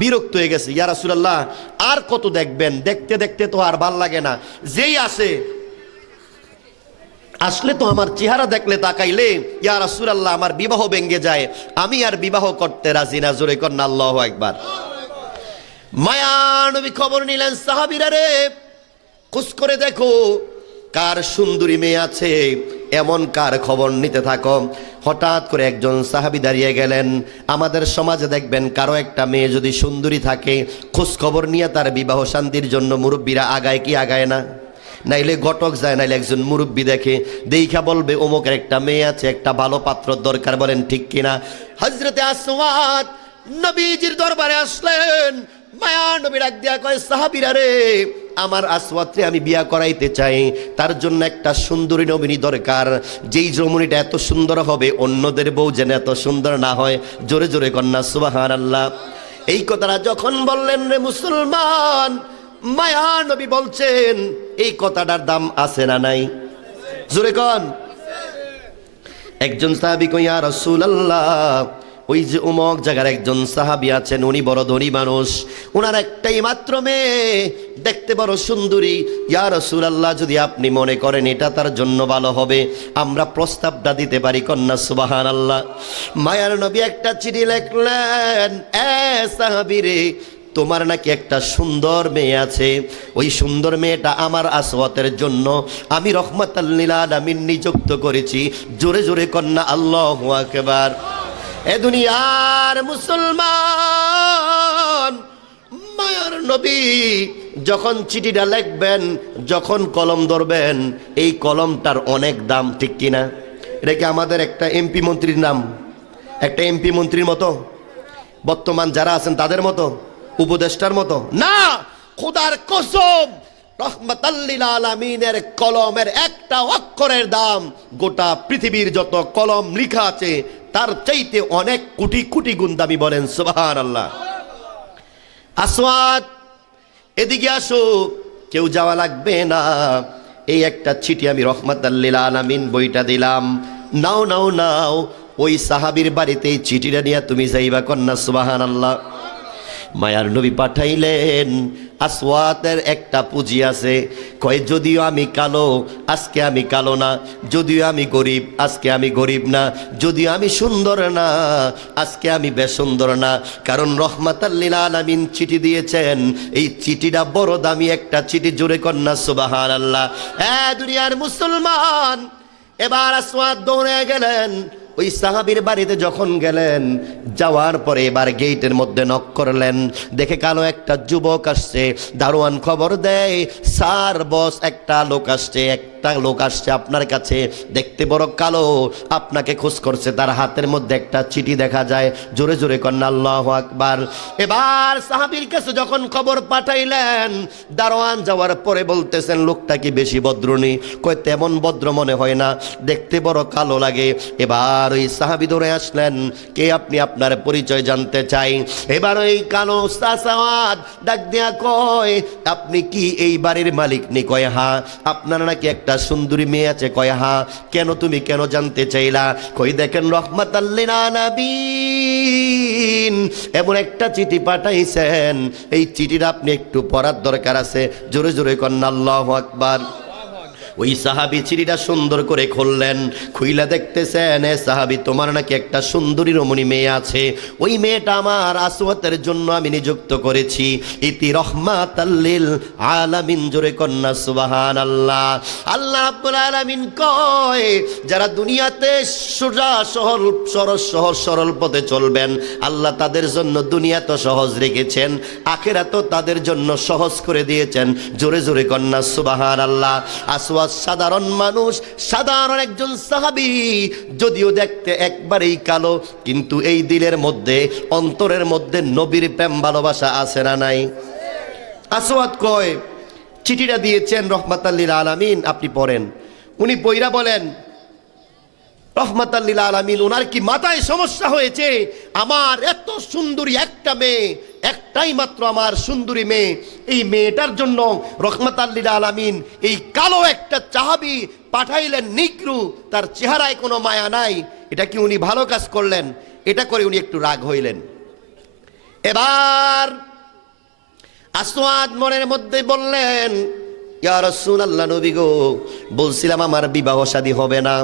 বিরক্ত হয়ে গেছে, ইয়া রাসূলুল্লাহ আর কত দেখবেন, দেখতে দেখতে তো আর ভাল লাগে না, যেই আসলে তো আমার চেহারা দেখলে তাকাইলে ইয়া রাসূলুল্লাহ আমার বিবাহ ভেঙে যায়, আমি আর বিবাহ করতে রাজি না। জোরে কর না আল্লাহু আকবার। মায়া নবী খবর নিলেন, সাহাবীরা রে খোঁজ করে দেখো কার সুন্দরী মেয়ে আছে, এমন কার খবর নিতে থাকো। হঠাৎ করে একজন সাহাবী দাঁড়িয়ে গেলেন। আমাদের সমাজে দেখবেন কারো একটা মেয়ে যদি সুন্দরী থাকে, খোঁজ খবর নিয়ে তার বিবাহ শান্তির জন্য মুরব্বীরা আগায় কি আগায় না? নাইলে ঘটক যায়, নাইলে একজন মুরব্বী দেখে, দেখা বলবে অমুকের একটা মেয়ে আছে, একটা ভালো পাত্র দরকার। বলেন ঠিক কিনা? হযরতে আসওয়াদ নবীজির দরবারে আসলেন। মায়া নবী ডাক দিয়া কয়, সাহাবীরা রে আমার আসওয়াদকে আমি বিয়া করাইতে চাই, তার জন্য একটা সুন্দরী নবীনী দরকার, যেই রমণীটা এত সুন্দর হবে অন্যদের বউ যেন এত সুন্দর না হয়। জোরে জোরে কন্যা সুবহানাল্লাহ। এই কথাটা যখন বললেন রে মুসলমান, মায়া নবী বলছেন এই কথাটার দাম আছে না নাই? জোরে কন। একজন সাহাবী কই, ইয়া রাসূলুল্লাহ ওই যে অমুক জায়গার একজন সাহাবী আছেন, উনি বড় ধনী মানুষ, ওনার একটাই মাত্র মেয়ে, দেখতে বড় সুন্দরী। ইয়া রাসূলুল্লাহ যদি আপনি মনে করেন এটা তার জন্য ভালো হবে, আমরা প্রস্তাবটা দিতে পারি। কন্যা সুবহানাল্লাহ। মায়ার নবী একটা চিঠি লিখলেন, এ সাহাবী রে তোমার নাকি একটা সুন্দর মেয়ে আছে, ওই সুন্দর মেয়েটা আমার আসওয়াতের জন্য আমি রহমাতাল লিল আলামিন নিযুক্ত করেছি। জোরে জোরে কন্যা আল্লাহু আকবার। এ দুনিয়ার মুসলমান, মায়ার নবী যখন চিঠিটা লিখবেন, যখন কলম ধরবেন, এই কলমটার অনেক দাম, ঠিক কিনা? এটা কি আমাদের একটা এমপি মন্ত্রীর নাম, একটা এমপি মন্ত্রীর মতো, বর্তমান যারা আছেন তাদের মতো, উপদেষ্টার মতো না। খোদার কসম, রহমাতাল লিল আলামিনের কলমের একটা অক্ষরের দাম গোটা পৃথিবীর যত কলম লেখা আছে তার চাইতে অনেক কোটি কোটি গুণ দামি। বলেন সুবহানাল্লাহ। আসওয়াদ এদিকে আসো, কেউ যাওয়া লাগবে না, এই একটা চিঠি আমি রহমাতাল লিল আলামিন বইটা দিলাম, নাও নাও নাও, ওই সাহাবীর বাড়িতে এই চিঠিটা নিয়ে তুমি যাইবা। কন্যা সুবহানাল্লাহ। মায়ার নবী পাঠাইলেন। আসওয়াতের একটা পুঁজি আছে, কয় যদিও আমি কালো, আজকে আমি কালো না, যদিও আমি গরিব, আজকে আমি গরিব না, যদিও আমি সুন্দর না, আজকে আমি বেসুন্দর না, কারণ রহমাতাল লিল আলামিন চিঠি দিয়েছেন। এই চিঠিটা বড় দামি একটা চিঠি। জোরে কন্যা সুবহানাল্লাহ। দুনিয়ার মুসলমান, এবার আসওয়াদ দৌড়ে গেলেন ওই সাহাবীর বাড়িতে। যখন গেলেন, যাওয়ার পরে এবার গেটের মধ্যে নক করলেন, দেখে কালো একটা যুবক আসছে। দারোয়ান খবর দেয়, স্যার বস একটা লোক আসছে, একটা লোক আসছে আপনার কাছে, দেখতে বড় কালো, আপনাকে খোঁজ করছে, তার হাতের মধ্যে একটা চিঠি দেখা যায়। জোরে জোরে কন্যা আল্লাহু আকবার। এবার সাহাবীর কাছে যখন খবর পাঠাইলেন, দারোয়ান যাওয়ার পরে বলতেছেন লোকটা কি বেশি ভদ্রনি? কয় তেমন ভদ্র মনে হয় না, দেখতে বড় কালো লাগে। এবার ওই সাহাবী দৌড়ে আসলেন, কে আপনি, আপনার পরিচয় জানতে চাই। এবার ওই কালো আসওয়াদ ডাক দিয়া কয়, আপনি কি এই বাড়ির মালিক নি? কয় হ্যাঁ। আপনার নাকি একটা সুন্দরী মেয়ে আছে? কয় হ্যাঁ। কেন, তুমি কেন জানতে চাইলা? কই দেখেন রহমাতাল লিল আলামিন এমন একটা চিঠি পাঠাইছেন, এই চিঠিটা আপনি একটু পড়ার দরকার আছে। জোরে জোরে কন্যা আল্লাহু আকবার। ওই সাহাবী চিঠিটা সুন্দর করে খুললেন, খুইলা দেখতেছেন, এ সাহাবী তোমার নাকি একটা সুন্দরী রমণী মেয়ে আছে, ওই মেয়েটা আমার আসওয়াতের জন্য আমি নিযুক্ত করেছি। ইতি রহমাতাল লিল আলামিন। জোরে কন্যা সুবহানাল্লাহ। আল্লাহ রাব্বুল আলামিন কয়, যারা দুনিয়াতে সোজা সহজ সরল পথে চলবেন, আল্লাহ তাদের জন্য দুনিয়া তো সহজ রেখেছেন, আখিরাতও তাদের জন্য সহজ করে দিয়েছেন। জোরে জোরে কন্যা সুবহানাল্লাহ। আসওয়াদ সাধারণ মানুষ, সাধারণ একজন সাহাবী, যদিও দেখতে একবারেই কালো, কিন্তু এই দিলের মধ্যে, অন্তরের মধ্যে নবীর প্রেম ভালোবাসা আছে না নাই? আসওয়াদ কয়, চিঠিটা দিয়েছেন রহমাতাল লিল আলামিন, আপনি পড়েন। উনি পয়রা বলেন, রহমাতাল লিল আলামিন, ওনার কি মাথায় সমস্যা হয়েছে? আমার এত সুন্দরী একটা মেয়ে, একটাই মাত্র আমার সুন্দরী মেয়ে, এই মেয়েটার জন্য রহমাতাল লিল আলামিন এই কালো একটা সাহাবী পাঠাইলেন, নিগ্রু, তার চেহারায় কোনো মায়া নাই। এটা কি উনি ভালো কাজ করলেন? এটা করে উনি একটু রাগ হইলেন। এবার আসওয়াদ মনের মধ্যে বললেন, ইয়া রাসূলুল্লাহ, নবী গো, বলছিলাম আমার বিবাহ শাদী হবে না,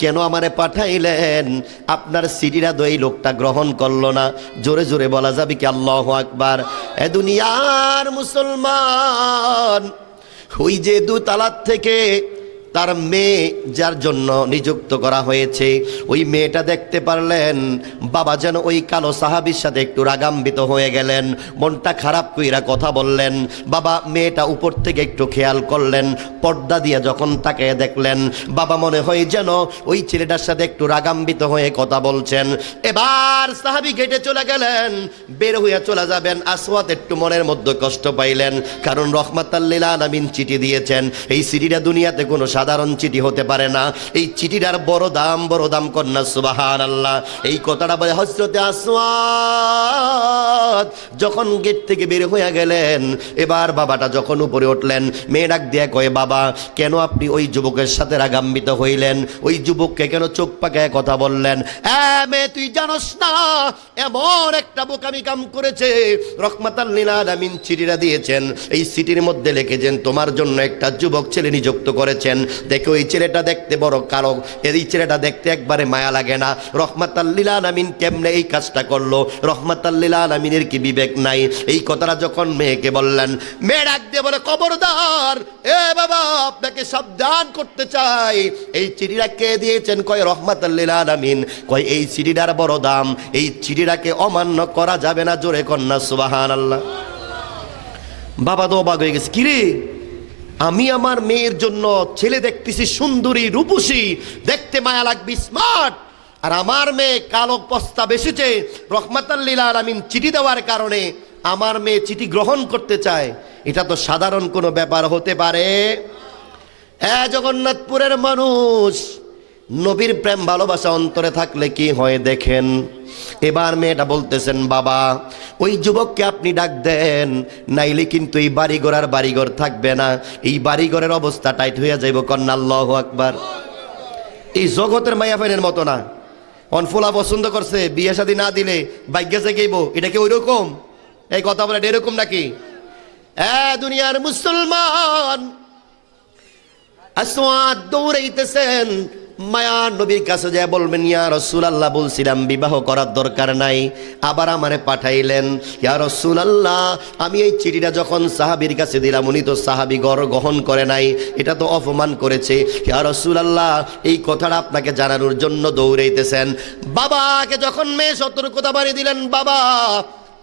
কেন আমারে পাঠাইলেন? আপনার সিটিরা তো এই লোকটা গ্রহণ করলো না। জোরে জোরে বলা যাবে কি আল্লাহু আকবার? এ দুনিয়ার মুসলমান, ওই যে দোতলার থেকে তার মেয়ে যার জন্য নিযুক্ত করা হয়েছে, ওই মেয়েটা দেখতে পারলেন বাবা যেন ওই কালো সাহাবীর সাথে একটু রাগান্বিত হয়ে গেলেন, মনটা খারাপ কইরা কথা বললেন। বাবা মেয়েটা উপর থেকে একটু খেয়াল করলেন, পর্দা দিয়ে যখন তাকে দেখলেন, বাবা মনে হয় যেন ওই ছেলেটার সাথে একটু রাগান্বিত হয়ে কথা বলছেন। এবার সাহাবী গেটে চলে গেলেন, বের হইয়া চলে যাবেন। আসওয়াদ একটু মনের মধ্যে কষ্ট পাইলেন, কারণ রহমাতাল লিল আলামিন চিঠি দিয়েছেন। এই চিঠিটা দুনিয়াতে কোনো সাধারণ চিঠি হতে পারে না, এই চিঠিটার বড় দাম কন্যা সুবহানাল্লাহ। এই কথাটা বলে হযরতে আসওয়াদ যখন গেট থেকে বের হয়ে গেলেন, এবার বাবাটা যখন উপরে উঠলেন, মেয়ে ডাক দিয়ে কয়, বাবা কেন আপনি ওই যুবকের সাথে রাগান্বিত হইলেন? ওই যুবককে কেন চোখ পাকায় কথা বললেন? মেয়ে তুই জানোস না এমন একটা বোকামি কাম করেছে। রহমাতাল লিল আলামিন চিঠিটা দিয়েছেন, এই চিঠির মধ্যে লিখেছেন তোমার জন্য একটা যুবক ছেলে নিযুক্ত করেছেন। দেখো এই ছেলেটা দেখতে বড় কালো, এই ছেলেটা দেখতে একবারে মায়া লাগে না। রহমাতাল লিল আলামিন কেমনে এই কাজটা করলো? রহমাতাল লিল আলামিনের কি বিবেক নাই? এই কথাটা যখন মেয়েকে বললেন, মেয়ে ডাক দিয়ে বলে, খবরদার, এ বাবা আপনাকে সাবধান করতে চাই। এই চিঠিটা কে দিয়েছেন? কয় রহমাতাল লিল আলামিন। কয় এই চিঠিটার বড় দাম, এই চিঠিটাকে অমান্য করা যাবে না। জোরে কন্যা সুবহানাল্লাহ। বাবা তো অবাক হয়ে গেছে, কিরে আমি আমার মেয়ের জন্য ছেলে দেখতেছি সুন্দরী রূপসী, দেখতে মায়া লাগবে, স্মার্ট, আর আমার মেয়ে কালো প্রস্তাব এসেছে। রহমাতাল লিল আলামিন চিঠি দেওয়ার কারণে আমার মেয়ে চিঠি গ্রহণ করতে চায়, এটা তো সাধারণ কোনো ব্যাপার হতে পারে? জগন্নাথপুরের মানুষ, নবীর প্রেম ভালোবাসা অন্তরে থাকলে কি হয় দেখেন। এবার মেয়েটা বলতেছেন, বাবা ওই যুবককে আপনি ডাক দেন, নাইলে কিন্তু এই বাড়িঘর আর বাড়িঘর থাকবে না, এই বাড়িঘরের অবস্থা টাইট হইয়া যাইব। কন্যা আল্লাহু আকবার। এই জগতের মায়া ফাইনের মতো না, অনফুলা পছন্দ করছে, বিয়ে শাদী না দিলে ভাগ্যে জেগেইব, এটা কি ওই রকম? এই কথা বলে এরকম নাকি? দুনিয়ার মুসলমান, আসওয়াদ দৌড়াইতেছেন, মায়ার নবীর কাছে যায় বলবেন, ইয়া রাসূলুল্লাহ, বলছিলাম বিবাহ করার দরকার নাই, আবার আমারে পাঠাইলেন। ইয়া রাসূলুল্লাহ, আমি এই চিঠিটা যখন সাহাবীর কাছে দিলাম, উনি তো সাহাবী গ্রহণ করে নাই, এটা তো অপমান করেছে। ইয়া রাসূলুল্লাহ, এই কথাটা আপনাকে জানানোর জন্য দৌড়াইতেছেন। বাবাকে যখন মেয়ে সতর্কতা বাড়িয়ে দিলেন, বাবা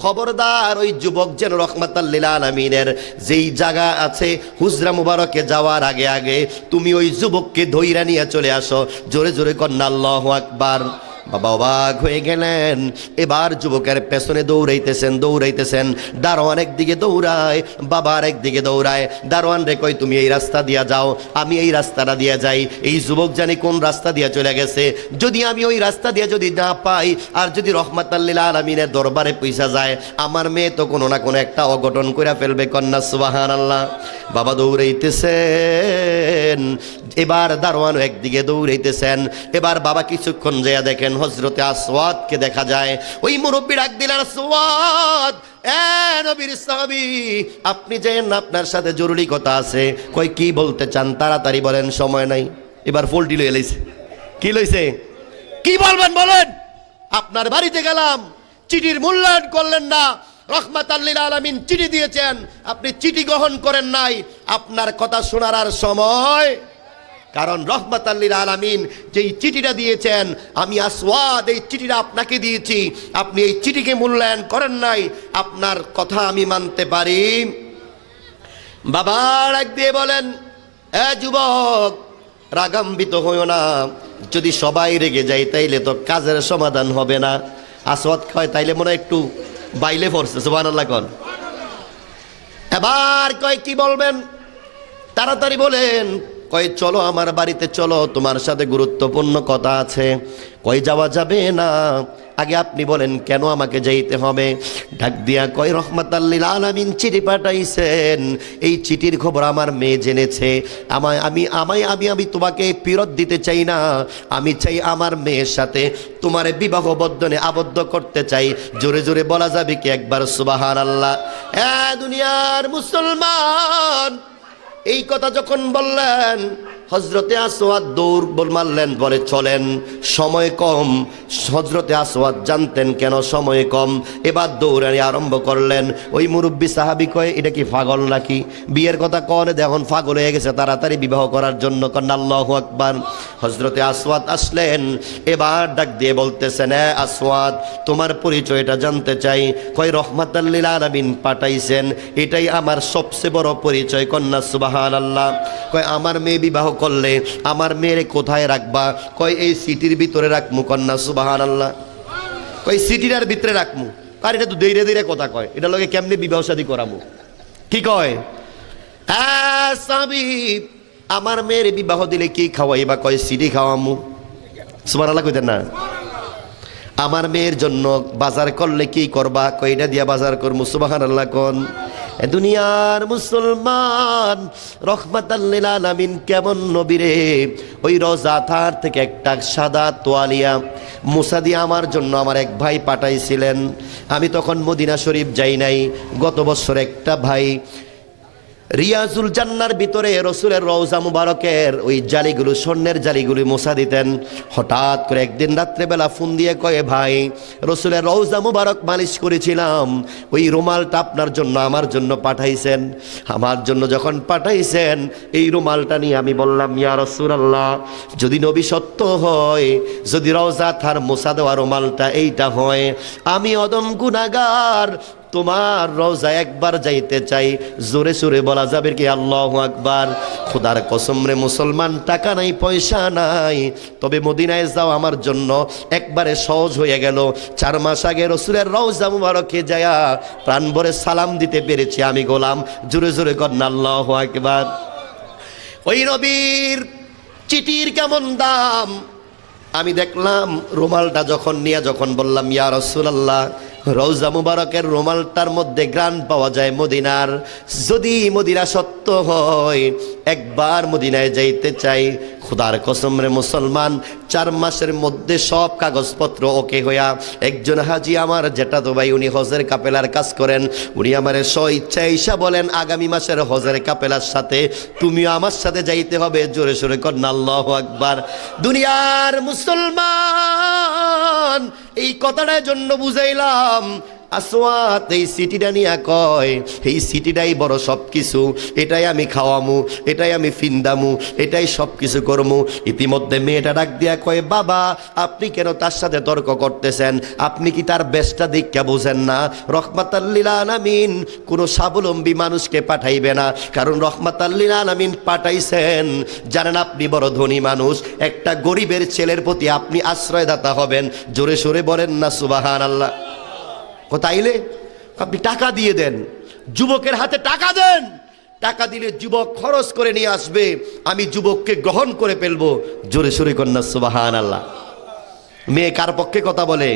খবরদার ওই যুবক যেন রহমাতাল লিল আলামিনের যেই জায়গা আছে হুজরা মুবারকে যাওয়ার আগে আগে তুমি ওই যুবককে ধইরা নিয়ে চলে আসো। জোরে জোরে কন্যা আল্লাহু আকবার। বাবা অবাক হয়ে গেলেন, এবার যুবকের পেছনে দৌড়াইতেছেন। দারোয়ান একদিকে দৌড়ায়, বাবা একদিকে দৌড়ায়। দারোয়ান রে কই, তুমি এই রাস্তা দিয়া যাও, আমি এই রাস্তাটা দিয়ে যাই। এই যুবক জানি কোন রাস্তা দিয়া চলে গেছে, যদি আমি ওই রাস্তা দিয়ে যদি না পাই, আর যদি রহমাতাল লিল আলামিনের দরবারে পৌঁছা যায়, আমার মেয়ে তো কোনো না কোনো একটা অঘটন করে ফেলবে। কন্যা সুবহানাল্লাহ। বাবা দৌড়াইতেছেন, এবার দারোয়ান একদিকে দৌড়াইতেছেন। এবার বাবা কিছুক্ষণ যেয়া দেখেন হযরতে আসওয়াদকে দেখা যায়। ওই মুরব্বী ডাক দিলেন, আসওয়াদ, নবীর সাহাবী, আপনি যেন, আপনার সাথে জরুরি কথা আছে। কই কি বলতে চান? তাড়াতাড়ি বলেন, সময় নাই। এবার ফোল্টি লয়ে লইছে। কি লইছে? কি বলবেন বলেন? আপনার বাড়িতে গেলাম, চিঠির মূল্যায়ন করলেন না। রহমাতাল লিল আলামিন চিঠি দিয়েছেন, আপনি চিঠি গ্রহণ করেন নাই। আপনার কথা শোনার আর সময়, কারণ রহমাতাল লিল আলামিন যেই চিঠিটা দিয়েছেন, আমি আসওয়াদ এই চিঠিটা আপনাকে দিয়েছি, আপনি এই চিঠিকে মূল্যায়ন করেন নাই, আপনার কথা আমি মানতে পারি। বাবা ডাক দিয়ে বলেন, যুবক রাগান্বিত হইও না, যদি সবাই রেগে যায় তাইলে তো কাজের সমাধান হবে না। আসওয়াদ কয়, তাইলে মনে হয় একটু বাইলে পড়ছে। সুবহানাল্লাহ কোন। এবার কয় কি বলবেন? তাড়াতাড়ি বলেন। কয় চলো আমার বাড়িতে চলো, তোমার সাথে গুরুত্বপূর্ণ কথা আছে। কয় যাওয়া যাবে না, আগে আপনি বলেন কেন আমাকে যাইতে হবে? ডাক দিয়া কয়, রহমাতাল লিল আলামিন চিঠি পাঠাইছেন, এই চিঠির খবর আমার মেয়ে জেনেছে। আমি তোমাকে ফেরত দিতে চাই না, আমি চাই আমার মেয়ের সাথে তোমার বিবাহ বন্ধনে আবদ্ধ করতে চাই। জোরে জোরে বলা যাবে কি একবার সুবহানাল্লাহ? দুনিয়ার মুসলমান, এই কথা যখন বললেন, হজরতে আসওয়াদ দৌড় মারলেন, বলে চলেন, সময় কম। হজরতে আসওয়াদ জানতেন কেন সময় কম, এবার দৌড়ানি আরম্ভ করলেন। ওই মুরব্বী সাহাবি কয়, এটা কি পাগল নাকি? বিয়ের কথা কন, দেখুন পাগল হয়ে গেছে, তাড়াতাড়ি বিবাহ করার জন্য। কন্যা আল্লাহু আকবার। হজরতে আসওয়াদ আসলেন, এবার ডাক দিয়ে বলতেছেন, আসওয়াদ তোমার পরিচয়টা জানতে চাই। কয়, রহমাতাল লিল আলামিন পাঠাইছেন, এটাই আমার সবচেয়ে বড় পরিচয়। কন্যা সুবহানাল্লাহ। কয়, আমার মেয়ে বিবাহ করলে আমার মেয়ের কোথায় রাখবা? কয়, এই সিটির ভিতরে রাখমু। কন্যা সুবহানাল্লাহ। কয়, সিটির ভিতরে রাখমু? আর এটা তো ধীরে ধীরে কথা কয়, এটা লগে কেমনে বিবাহ শাদী করামু? কি কয়? সাহাবী, আমার মেয়ের বিবাহ দিলে কি খাওয়াইবা? কয়, সিটি খাওয়ামু। সুবহানাল্লাহ কইতেন না? আমার মেয়ের জন্য বাজার করলে কি করবা? কয়, এটা দিয়া বাজার করমু। সুবহানাল্লাহ কোন? দুনিয়ার মুসলমান, রহমাতাল লিল আলামিন কেমন নবী রে! ওই রোজা থার থেকে একটা সাদা তোয়ালিয়া মুসা দিয়ে আমার জন্য আমার এক ভাই পাঠাইছিলেন। আমি তখন মদিনা শরীফ যাই নাই। গত বছর একটা ভাই রিয়াজুল জান্নার ভিতরে রসুলের রওজা মুবারকের ওই জালিগুলো, স্বর্ণের জালিগুলি মোছা দিতেন। হঠাৎ করে একদিন রাত্রেবেলা ফোন দিয়ে কয়ে, ভাই রসুলের রওজা মুবারক মালিশ করেছিলাম, ওই রুমালটা আপনার জন্য আমার জন্য পাঠাইছেন। আমার জন্য যখন পাঠাইছেন, এই রুমালটা নিয়ে আমি বললাম, ইয়া রাসূলুল্লাহ, যদি নবী সত্য হয়, যদি রওজা থার মোছা দেওয়া রুমালটা এইটা হয়, আমি অদম গুনাহগার, তোমার রওজা একবার যাইতে চাই। জোরে সুরে বলা যাবে কি আল্লাহু আকবার? খোদার কসম রে মুসলমান, টাকা নাই, পয়সা নাই, তবে মদিনায় যাও আমার জন্য একবারে সহজ হয়ে গেল। 4 মাস আগে রসুলের রওজা মুবারকে যায়া প্রাণ ভরে সালাম দিতে পেরেছি আমি গোলাম। জোরে জোরে করেন আল্লাহু আকবার। ওই নবীর চিঠির কেমন দাম! আমি দেখলাম রুমালটা যখন বললাম, ইয়া রাসূলুল্লাহ, রওজা মুবারকের রুমালটার মধ্যে গ্রান পাওয়া যায় মদিনার, যদি মদিনা সত্য হয় একবার মদিনায় যাইতে চাই। খোদার কসম রে মুসলমান, 4 মাসের মধ্যে সব কাগজপত্র ওকে হইয়া একজন হাজি, আমার যেটা তো ভাই, উনি হজের কাপেলার কাজ করেন, উনি আমার স্বইচ্ছা ঈশা বলেন, আগামী মাসের হজের কাপেলার সাথে তুমিও আমার সাথে যাইতে হবে। জোরে সোরে করেন আল্লাহু আকবার। দুনিয়ার মুসলমান, এই কথাটার জন্য বুঝাইলাম। আসওয়াদ এই সিটিটা নিয়ে কয়, এই সিটিটাই বড় সব কিছু, এটাই আমি খাওয়ামু, এটাই আমি ফিন্দামু, এটাই সব কিছু করমু। ইতিমধ্যে মেয়েটা ডাক দিয়া কয়, বাবা আপনি কেন তার সাথে তর্ক করতেছেন? আপনি কি তার বেশটা দীক্ষা বোঝেন না? রহমাতাল লিল আলামিন কোনো স্বাবলম্বী মানুষকে পাঠাইবে না, কারণ রহমাতাল লিল আলামিন পাঠাইছেন, জানেন আপনি বড় ধনী মানুষ, একটা গরিবের ছেলের প্রতি আপনি আশ্রয়দাতা হবেন। জোরে সোরে বলেন না সুবহানাল্লাহ? তাইলে আপনি টাকা দিয়ে দেন, যুবকের হাতে টাকা দেন, টাকা দিলে যুবক খরচ করে নিয়ে আসবে, আমি যুবককে গ্রহণ করে ফেলবো। জোরে সোরে কন্যা সুবহানাল্লাহ। মেয়ে কার পক্ষে কথা বলে?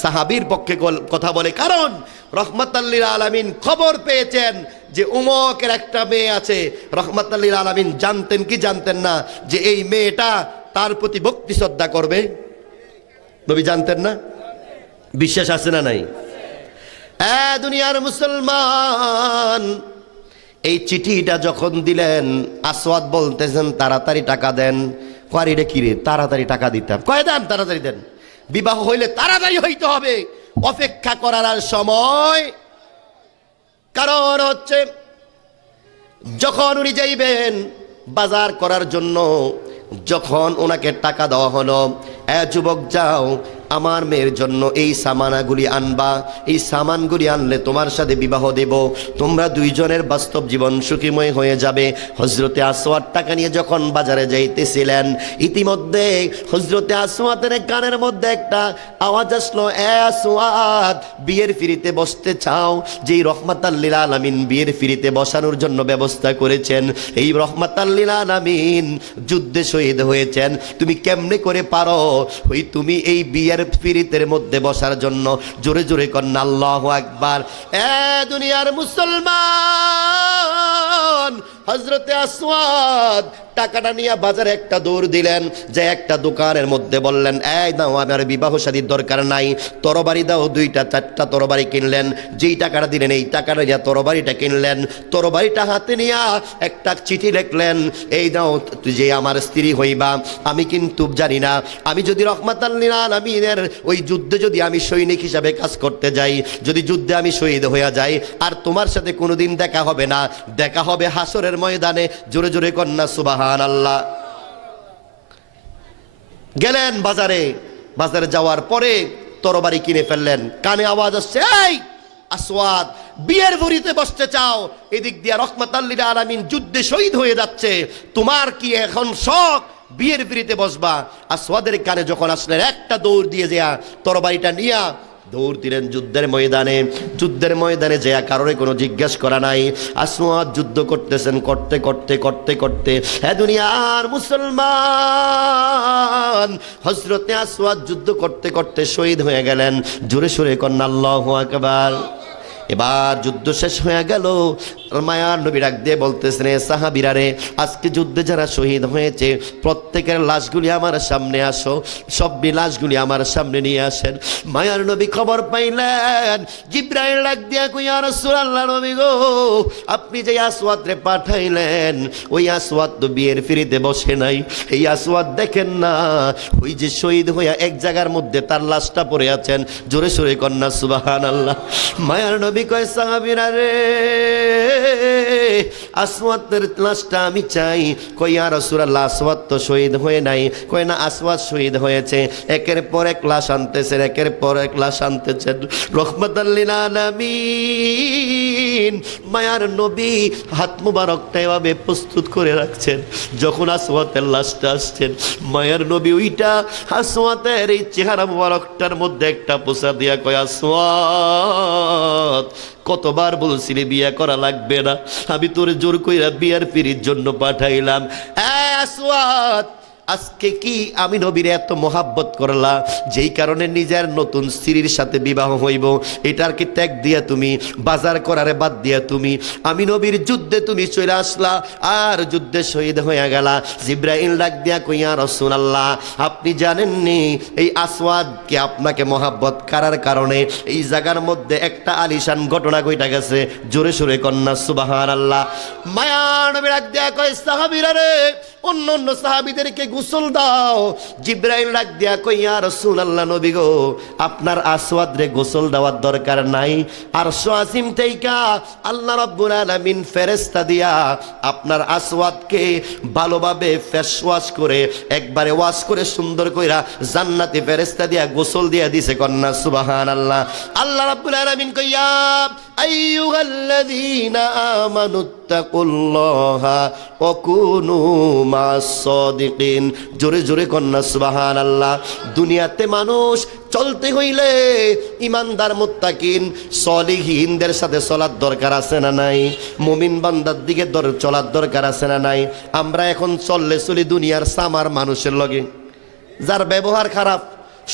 সাহাবীর পক্ষে কথা বলে, কারণ রহমাতাল লিল আলামিন খবর পেয়েছেন যে উমকের একটা মেয়ে আছে। রহমাতাল লিল আলামিন জানতেন কি জানতেন না যে এই মেয়েটা তার প্রতি ভক্তি শ্রদ্ধা করবে? নবী জানতেন না? বিশ্বাস আছে না নাই? দুনিয়ার মুসলমান, এই চিঠিটা যখন দিলেন, আসওয়াদ বলতেছেন তাড়াতাড়ি টাকা দেন। কয়, এটা কি রে? তাড়াতাড়ি টাকা দিতাম। কয়, দেন, তাড়াতাড়ি দেন, বিবাহ হইলে তাড়াতাড়ি হইতে হবে, অপেক্ষা করার আর সময়। কারণ হচ্ছে যখন উনি যাইবেন বাজার করার জন্য, যখন ওনাকে টাকা দেওয়া হলো, যুবক যাও আমার মেয়ের জন্য এই সামানাগুলি আনবা, এই সামানগুলি আনলে তোমার সাথে বিবাহ দেব, তোমরা দুইজনের বাস্তব জীবন সুখীময় হয়ে যাবে। হজরতে আসওয়াদ টাকা নিয়ে যখন বাজারে যাইতেছিলেন, ইতিমধ্যে হজরতে আসওয়াদের কানের মধ্যে একটা আওয়াজ আসলো, আসওয়াদ বিয়ের ফিরিতে বসতে চাও? যেই রহমাতাল লিল আলামিন বিয়ের ফিরিতে বসানোর জন্য ব্যবস্থা করেছেন, এই রহমাতাল লিল আলামিন যুদ্ধে শহীদ হয়েছেন, তুমি কেমনে করে পারো ওই তুমি এই বিয়ের পিরিতের মধ্যে বসার জন্য জোরে জোরে কন্যা আল্লাহু আকবার। দুনিয়ার মুসলমান, হযরতে আসওয়াদ টাকাটা নিয়ে বাজারে একটা দৌড় দিলেন, যে একটা দোকানের মধ্যে বললেন, এই দাও, আমার বিবাহ শাদীর দরকার নাই, তরবারি দাও, 2টা 4টা তরবারি কিনলেন। যেই টাকাটা দিলেন এই টাকাটা নিয়ে তরবারিটা কিনলেন। তরবারিটা হাতে নিয়ে একটা চিঠি লিখলেন, এই দাও, তুই যে আমার স্ত্রী হইবা, আমি কিন্তু জানি না, আমি যদি রহমাতাল লিল আলামিনের ওই যুদ্ধে যদি আমি সৈনিক হিসাবে কাজ করতে যাই, যদি যুদ্ধে আমি শহীদ হয়ে যাই, আর তোমার সাথে কোনোদিন দেখা হবে না, দেখা হবে হাসরের ময়দানে। জোরে জোরে কন্যা সুবহানাল্লাহ। গেলেন বাজারে, বাজারে যাওয়ার পরে তরবারি কিনে ফেললেন। কানে আওয়াজ আসছে, এই আসওয়াদ, বিয়ের ভরিতে বসতে চাও, এদিক দিয়ে রহমাতাল লিল আলামিন যুদ্ধে শহীদ হয়ে যাচ্ছে, তোমার কি এখন শখ বিয়ের ভরিতে বসবা? আসওয়াদের কানে যখন আসলেন, একটা দৌড় দিয়ে যা তরবারিটা নিয়া দৌড় দিলেন যুদ্ধের ময়দানে। যুদ্ধের ময়দানে যে কারণে কোনো জিজ্ঞেস করা নাই, আসওয়াদ যুদ্ধ করতেছেন, করতে করতে করতে করতে দুনিয়ার মুসলমান, হযরতে আসওয়াদ যুদ্ধ করতে করতে শহীদ হয়ে গেলেন। জোরে সোরে কন্যা আল্লাহু আকবার। এবার যুদ্ধ শেষ হয়ে গেল। মায়ার নবী ডাক দিয়ে বলতেছেন, সাহাবীরা রে, আজকে যুদ্ধে যারা শহীদ হয়েছে প্রত্যেকের লাশগুলি আমার সামনে আসো, সব লাশগুলি আমার সামনে নিয়ে আসেন। মায়ার নবী খবর পাইলেন, জিবরাইল ডাক দিয়া কই, ইয়া রাসূলুল্লাহ, নবী গো, আপনি যে আসওয়াদ রে পাঠাইলেন, ওই আসওয়াদ তো বিয়ের ফিরিতে বসে নাই। এই আসওয়াদ দেখেন না, ওই যে শহীদ হইয়া এক জায়গার মধ্যে তার লাশটা পড়ে আছেন। জোরে সোরে কন্যা সুবহানাল্লাহ। মায়ার নবী কয়, সাহাবীরা রে, আসওয়াদের লাশটা আমি চাই। কই, ইয়া রাসূলুল্লাহ, আসওয়াদ তো শহীদ হয়ে নাই। কই না, আসওয়াদ শহীদ হয়েছে। একের পর এক লাশ আনতেছেন, একের পর এক লাশ আনতেছেন। রহমাতাল লিল আলামিন মায়ার নবী হাত মুবারকটা এভাবে প্রস্তুত করে রাখছেন। যখন আসওয়াদের লাশটা আসছেন, মায়ার নবী ওইটা আসওয়াদের এই চেহারা মুবারকটার মধ্যে একটা পোষা দিয়া কয়, আসওয়াদ, কতবার বলছিলি বিয়ে করা লাগবে না, আমি তোরে জোর কইরা বিয়ার পিরির জন্য পাঠাইলাম। আসওয়াদ, আজকে কি আমি নবীর এত মোহাব্বত করলা, যেই কারণে নিজের নতুন স্ত্রীর সাথে বিবাহ হইব, এটার কি ত্যাগ দিয়া তুমি, বাজার করারে বাদ দিয়া তুমি আমি নবীর যুদ্ধে তুমি চলে আসলা, আর যুদ্ধে শহীদ হয়ে গেলা। জিবরাইল ডাক দিয়া কই, ইয়া রাসূলুল্লাহ, আপনি জানেননি এই আসওয়াদকে আপনাকে মোহাব্বত করার কারণে এই জায়গার মধ্যে একটা আলিশান ঘটনা ঘটে গেছে। জোরে সোরে কন্যা সুবহানাল্লাহ। মায়া নবী ডাক দিয়া কই, সাহাবীরা রে, অন্য অন্য সাহাবীদেরকে গোসল দাও। জিবরাইল ডাক দিয়া কই, ইয়া রাসূলুল্লাহ, নবী গো, আপনার আসওয়াদ রে গোসল দেওয়ার দরকার নাই। আরশ আজিম থেকে আল্লাহ রাব্বুল আলামিন ফেরেশতা দিয়া আপনার আসওয়াদকে ভালোভাবে ফেস ওয়াশ করে, একবারে ওয়াশ করে সুন্দর কইরা জান্নাতি ফেরেশতা দিয়া গোসল দিয়া দিছে। কন্যা সুবহানাল্লাহ। আল্লাহ রাব্বুল আলামিন কই, ইয়া আইয়ুহাল্লাযীনা আমানুত্তাকুল্লাহা ওয়া কুনু মাস সাদিকিন। জোরে জোরে কন্যা সুবহানাল্লাহ। দুনিয়াতে মানুষ চলতে হইলে ইমানদার মুত্তাকিন সলিহিনদের সাথে চলার দরকার আছে না নাই? মুমিন বান্দার দিকে চলার দরকার আছে না নাই? আমরা এখন চললে চলি দুনিয়ার সামার মানুষের লগে, যার ব্যবহার খারাপ,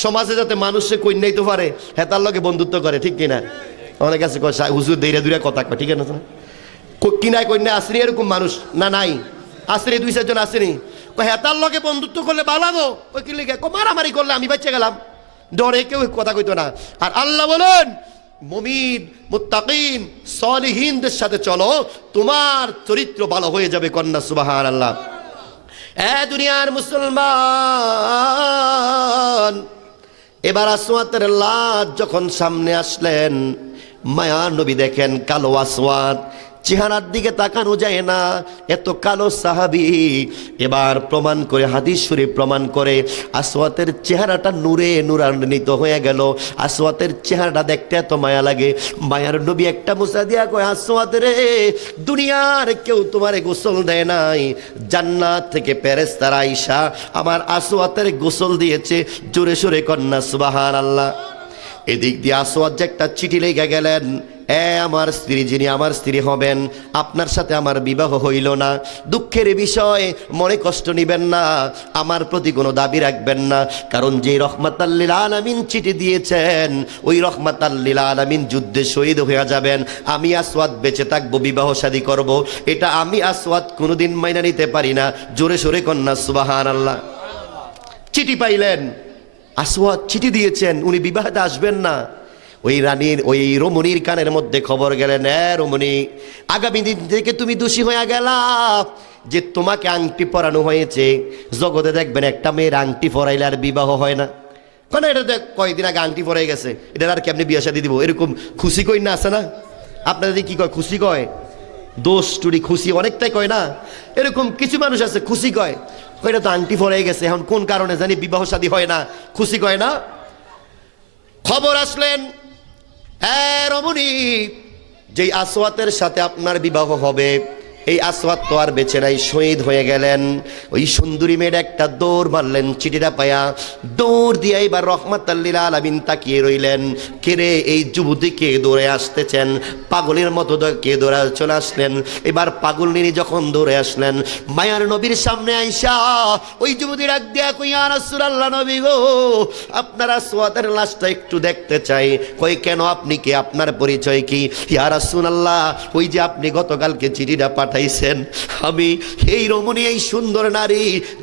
সমাজে যাতে মানুষে কইনাইতে পারে হেতার লগে বন্ধুত্ব করে, ঠিক কিনা? অনেক আছে হুজুর দেইরা দুইরা কথা কয়, ঠিক আছে না? কিনায় কন্যা আসেনি এরকম মানুষ না? নাই, আসেনি, 2-4 জন আসেনি। হেতার লগে বন্ধুত্ব করলে বালাগো, ওই কি লিখে মারামারি করলে আমি বাচ্চা গেলাম, ডরে কেউ কথা কইতো না। আর আল্লাহ বলেন, মুমিন মুত্তাকিন সলিহিনদের সাথে চলো, তোমার চরিত্র ভালো হয়ে যাবে। কন্যা সুবহানাল্লাহ। দুনিয়ার মুসলমান, এবার আসওয়াদের লাশ যখন সামনে আসলেন, মায়া নবী দেখেন কালো আসওয়াদ, চেহারার দিকে তাকানো যায় না, এত কালো সাহাবী। এবার প্রমাণ করে, হাদিস শরীফ প্রমাণ করে, আসওয়াতের চেহারাটা নূরে নূরান্বিত হয়ে গেল। আসওয়াতের চেহারাটা দেখতে এত মায়া লাগে। মায়ার নবী একটা মুসা দিয়া কয়, আসওয়াত রে, দুনিয়ার কেউ তোমারে গোসল দেয় নাই, জান্নাত থেকে ফেরেশতারা আইসা আমার আসওয়াতের গোসল দিয়েছে। জোরে সোরে কন্যা সুবহানাল্লাহ। এদিক দিয়ে আসওয়াদ যে একটা চিঠি লেগে গেলেন, আমার স্ত্রী, যিনি আমার স্ত্রী হবেন, আপনার সাথে আমার বিবাহ হইল না, দুঃখের বিষয়, মনে কষ্ট নিবেন না, আমার প্রতি কোনো দাবি রাখবেন না, কারণ যে রহমাতাল লিল আলামিন চিঠি দিয়েছেন ওই রহমাতাল লিল আলামিন যুদ্ধে শহীদ হয়ে যাবেন, আমি আসওয়াদ বেঁচে থাকবো, বিবাহ শাদী করব, এটা আমি আসওয়াদ কোনোদিন মাইনা নিতে পারি না। জোরে সোরে কন্যা সুবহানাল্লাহ। চিঠি পাইলেন, আসওয়াদ চিঠি দিয়েছেন, উনি বিবাহতে আসবেন না। ওই রানীর, ওই রমণীর কানের মধ্যে খবর গেলেন, রমণী, আগামী দিন থেকে তুমি দোষী হয়ে গেলা যে তোমাকে আংটি পরানো হয়েছে। জগতে দেখবেন একটা মেয়ের আংটি পরাইলে আর বিবাহ হয় না। কেন? এটা দেখ কয়েকদিন আগে আংটি পরাই গেছে, এটা আর কেমনি বিয়ে শাদী দিব, এরকম খুশি কই না আছে না? আপনাদের কি কয়? খুশি কয়, দোষ টুরি খুশি অনেকটাই কয় না? এরকম কিছু মানুষ আছে খুশি কয়, এটা তো আংটি পরাই গেছে, এখন কোন কারণে জানি বিবাহ শাদী হয় না, খুশি কয় না। খবর আসলেন, রমণী, যেই আসওয়াতের সাথে আপনার বিবাহ হবে এই আসওয়াত তো আর বেঁচে নাই, শহীদ হয়ে গেলেন। ওই সুন্দরী মেয়ের একটা দৌড় মারলেন, চিঠিটা পায়া দৌড় দিয়ে এবার রহমাতাল লিল আলামিন তাকিয়ে রইলেন, কেরে এই যুবতী কে দৌড়ে আসতেছেন, পাগলের মতো কে দৌড়ে চলে আসলেন। এবার পাগল নিনি যখন দৌড়ে আসলেন মায়ার নবীর সামনে আইসা ওই যুবতী ডাক দিয়া কই, ইয়া রাসূলুল্লাহ, নবী গো, আপনার আসওয়াতের লাশটা একটু দেখতে চাই। কই কেন, আপনি কে, আপনার পরিচয় কি? ইয়া রাসূলুল্লাহ, ওই যে আপনি গতকালকে চিঠিটা পাঠাইছেন, আমি এই রমণী, এই সুন্দর নারী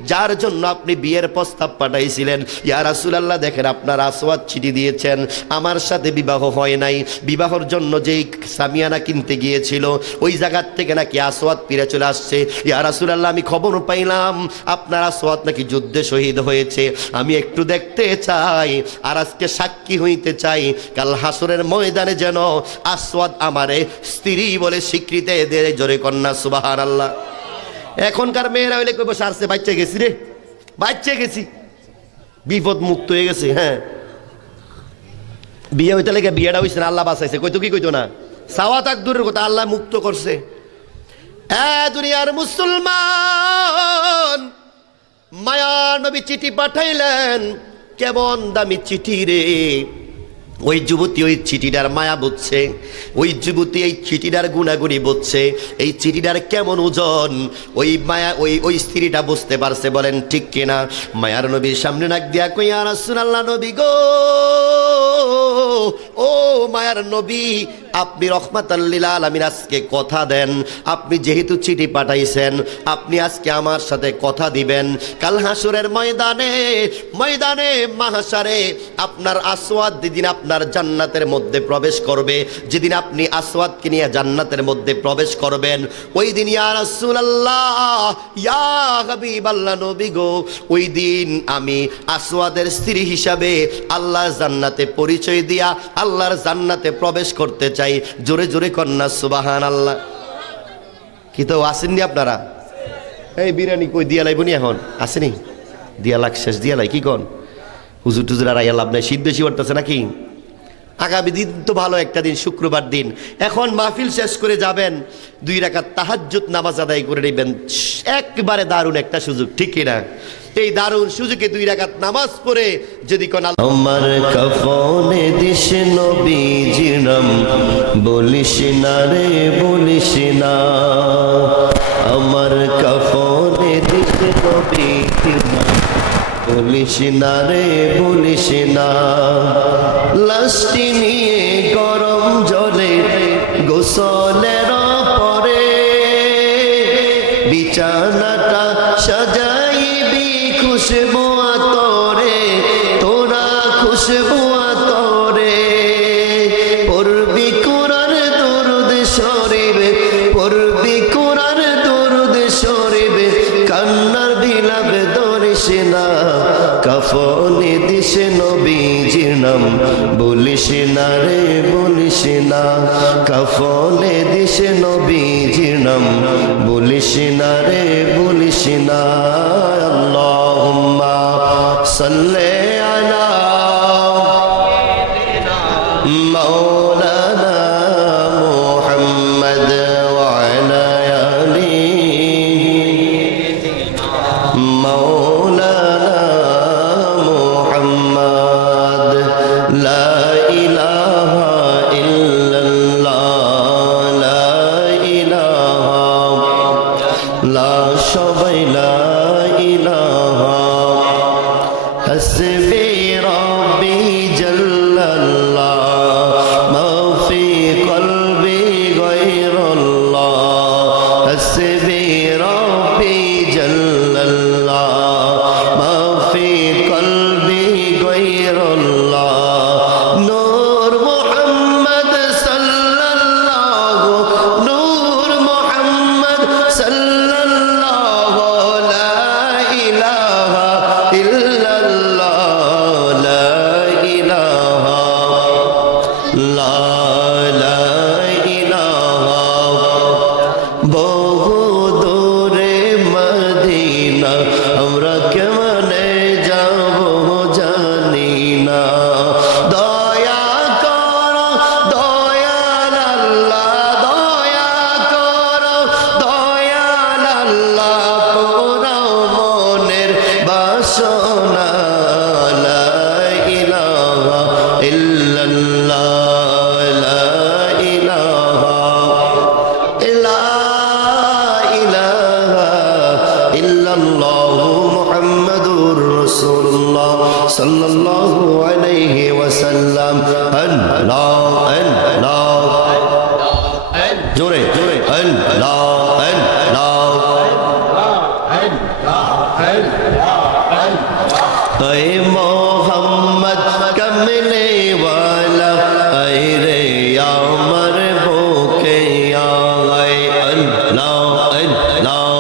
যার জন্য আপনি বিয়ের প্রস্তাব পাঠাইছিলেন। ইয়া রাসূলুল্লাহ, দেখেন আপনার আসওয়াদ চিঠি দিয়েছেন, আমার সাথে বিবাহ হয় নাই, বিবাহর জন্য যেই সামিয়ানা কিনতে গিয়েছিল ওই জায়গার থেকে নাকি আসওয়াদ ফিরে চলে আসছে। ইয়া রাসূলুল্লাহ, আমি খবর পাইলাম আপনার আসওয়াদ নাকি যুদ্ধে শহীদ হয়েছে, আমি একটু দেখতে চাই আর আজকে সাক্ষী হইতে চাই, কাল হাসরের ময়দানে যেন আসওয়াদ আমারে স্ত্রী বলে স্বীকৃতি দেয়। জোরে কন্যা সুবহানাল্লাহ। এখনকার মেয়েরা হইলে কইব, সারছে বাচ্চা গেছি রে, বাচ্চা গেছি, বিপদ মুক্ত হয়ে গেছে। হ্যাঁ, বিয়ে হইতে লেগে বিয়েটা হইছে না, আল্লাহ বাঁচাইছে, কইতো কি কইতো না, সাওয়া তাক দূরের কথা, আল্লাহ মুক্ত করছে। দুনিয়ার মুসলমান, মায়া নবী চিঠি পাঠাইলেন, কেমন দামি চিঠি রে। ওই যুবতী ওই চিঠিটার মায়া বুঝছে, ওই যুবতী এই চিঠিটার গুণাগুণি বুঝছে, এই চিঠিটার কেমন ওজন ওই মায়া ওই স্ত্রীটা বুঝতে পারছে। বলেন ঠিক কিনা? মায়ার নবীর সামনে নাক দিয়া কই, ইয়া রাসূলুল্লাহ, নবী গো, ও মায়ার নবী, আপনি রহমাতাল লিল আলামিন আজকে কথা দেন, আপনি যেহেতু চিঠি পাঠাইছেন আপনি আজকে আমার সাথে কথা দিবেন, কাল হাসরের ময়দানে, ময়দানে মাহশারে আপনার আসওয়াদ যেদিন আপনার জান্নাতের মধ্যে প্রবেশ করবে, যেদিন আপনি আসওয়াদকে নিয়ে জান্নাতের মধ্যে প্রবেশ করবেন, ওই দিন ইয়া রাসূলুল্লাহ, ইয়া হাবিবাল্লাহ, নবী গো, ওই দিন আমি আসওয়াদের স্ত্রী হিসাবে আল্লাহর জান্নাতে পরিচয় দিয়া আল্লাহর জান্নাতে প্রবেশ করতে চাই। জোরে জোরে কন্যা সুবহানাল্লাহ। কি তো আসেননি আপনারা? এই বিরিয়ানি কই দিয়া লাইবনি, এখন আসেনি? দিয়া লাগ শেষ দিয়া লাই, কি কন হুজুর টুজুর আর আইয়া লাভ নাই, শীত বেশি পড়তেছে নাকি? আগামী দিন তো ভালো একটা দিন, শুক্রবার দিন, এখন মাহফিল শেষ করে যাবেন, 2 রাকাত তাহাজ্জুদ নামাজ আদায় করে নেবেন, একবারে দারুণ একটা সুযোগ, ঠিক কিনা? এই দারুণ সুযোগে 2 রাকাত নামাজ পড়ে যদি কোন আমার কাফনে দিস নবীজির নাম বলিস না রে, বলিস না, আমার কাফনে দিস নবীজির নাম বলিস না রে, বলিস না, লাশটি নিয়ে গরম জলে গোসলের পরে বিছানাটা সাজাইবি খুশবু আতরে, তোরা খুশবু আতরে, পড়বি কুরআন দরুদ শরীফ, পড়বি কুরআন দরুদ শরীফ, কান্নার বিলাপ ধরিস না, কাফনে দিস নবীজির নাম বলিস না রে, বলিস না, কাফনে দিস নবীজির নাম বলিস না রে, বলিস না। আল্লাহুম্মা সাল্লি আলা মাওলানা মুহাম্মদ ওয়া আলা আলি মাওলানা মুহাম্মদ, লা ইলাহা ইল্লাল্লাহ জোরে জোরে আল্লাহ আল্লাহ اے محمد کملے والا اے رے یا مربو کے یا اے اللہ اللہ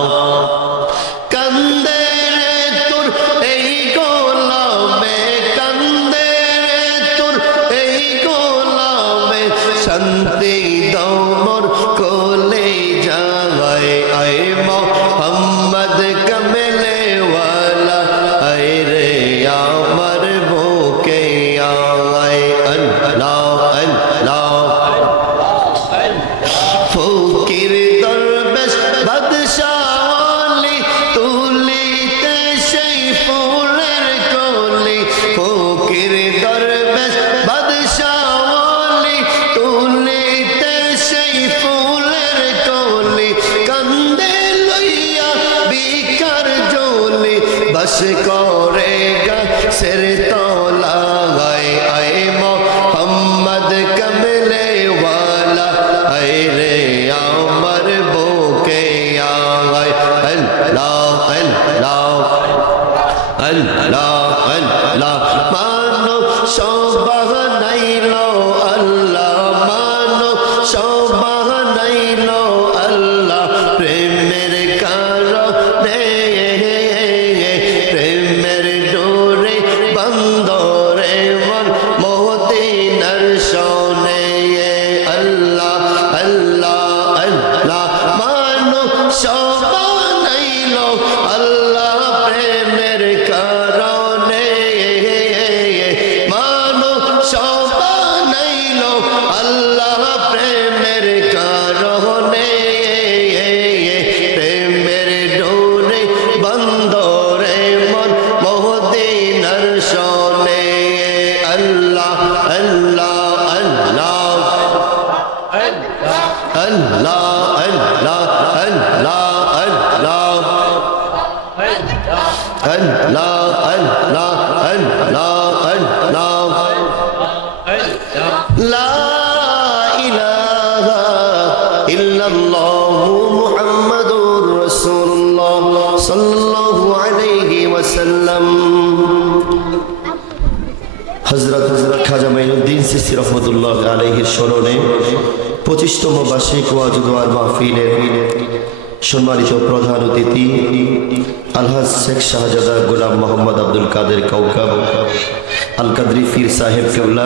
کندے رے تر اے گولا میں کندے رے تر اے گولا میں شانتی دومر کو لے جائے اے محمد کملے والا اے رے ফকির দরবেশ বাদশাহলি তুলিতে সেই ফুলের কলি ফকির দরবেশ বাদশাহলি তুলিতে সেই ফুলের কলি কান্দে লইয়া বিকার জলি বস করে গাছের তলা গায় আয় মোহাম্মদ কমলে ওয়ালা আয় রে আমার বুকে আয় আল্লাহ আল্লাহ আল্লাহ আল্লাহ মানো সবাহ নাইলো আল্লাহ মানো সবাহ নাইলো আল্লাহ প্রেমের কারণে প্রেমের ডোরে বন্দরে মন মদিনার শোনে আল্লাহ আল্লাহ আল্লাহ মানো সবাহ নাইলো আল্লাহ প্রেমের কারণে মানো সবাহ নাইলো আল্লাহ প্রেমের কারণে প্রেমের ডোরে বন্দরে মন মদিনার শোনে আল্লাহ আল্লাহ আল্লাহ আল্লাহ আল্লাহ আল্লাহ আল্লাহ আল্লাহ আল্লাহ আল্লাহ আল্লাহ লা ইলাহা ইল্লাল্লাহু মুহাম্মাদুর রাসূলুল্লাহ সাল্লাল্লাহু আলাইহি ওয়াসাল্লাম হযরত খাজা মাইনুদ্দিন চিশতি রহমাতুল্লাহ আলাইহির স্মরণে 25তম বার্ষিক ওয়াজ দোয়ার মাহফিলের সম্মানিত প্রধান অতিথি আলহাজ শেখ শাহজাদা গোলাম মোহাম্মদ আব্দুল কাদের কাউকাব আল কাদরি ফির সাহেব কেবলা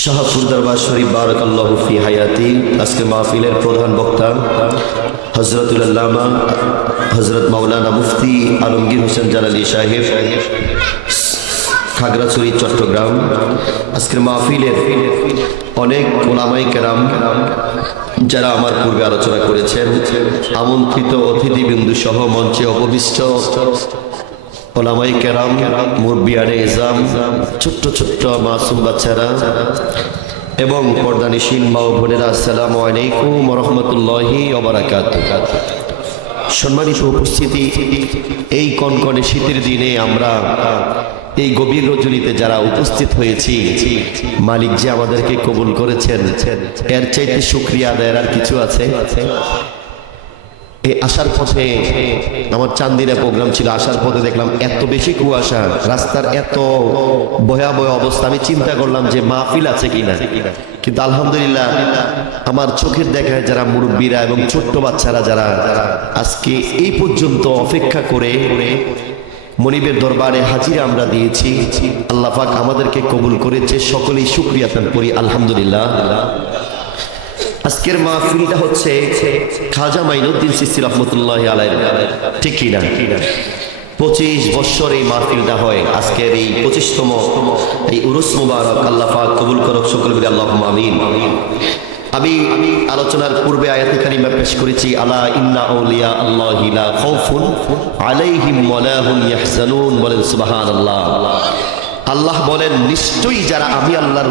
শাহপুর দরবার শরীফ বারাকাল্লাহু ফি হায়াতি আজকে মাহফিলের প্রধান বক্তা হযরতুল আল্লামা হযরত মাওলানা মুফতি আলমগীর হোসেন জালালী সাহেব খাগড়াছড়ি চট্টগ্রাম আজকের মাহফিলের অনেক ওলামায়ে কেরাম যারা আমার পূর্বে আলোচনা করেছেন আমন্ত্রিত অতিথিবৃন্দ সহ মঞ্চে উপবিষ্ট ওলামায়ে কেরাম মুরব্বিয়ানে ইজাম ছোট্ট ছোট্ট মাসুম বাচ্চারা এবং পর্দানিশীন মা ও বোনেরা আসসালামু আলাইকুম ওয়া রাহমাতুল্লাহি ওয়া বারাকাতুহু সম্মানিত উপস্থিতি এই কনকনে শীতের দিনে আমরা এই গভীর রজনীতে যারা উপস্থিত হয়েছি মালিক যে আমাদেরকে কবুল করেছেন এর চাইতে শুকরিয়া আদায়ের আর কিছু আছে এই আসার পথে আমার চান্দিনা প্রোগ্রাম ছিল আসার পথে দেখলাম এত বেশি কুয়াশা রাস্তার এত ভয়াবহ অবস্থা আমি চিন্তা করলাম যে মাহফিল আছে কিনা কিন্তু আলহামদুলিল্লাহ আমার চোখের দেখায় যারা মুরব্বীরা এবং ছোট্ট বাচ্চারা যারা আজকে এই পর্যন্ত অপেক্ষা করে মনিবের দরবারে হাজিরা আমরা দিয়েছি আল্লাহ পাক আমাদেরকে কবুল করেছে সকলেই শুকরিয়া আদায় করি আলহামদুলিল্লাহ আজকের মাহফিলটা হচ্ছে খাজা মাইনুদ্দিন চিশতি রহমাতুল্লাহি আলাইহি ঠিক কি না 25 বছর এই মাহফিলটা হয় আজকের এই 25তম এই উরুস মুবারক আল্লাহ পাক কবুল করুক সকল বলি আল্লাহুম্মা আমিন আমি আলোচনার পূর্বে আয়াতে কারিমা পেশ করেছি আলা ইন্না আউলিয়া আল্লাহি লা খাউফুন আলাইহিম ওয়া লা হুম ইয়াহজানুন বলেন সুবহানাল্লাহ আল্লাহ বলেন নিশ্চয়ই যারা আমি আল্লাহর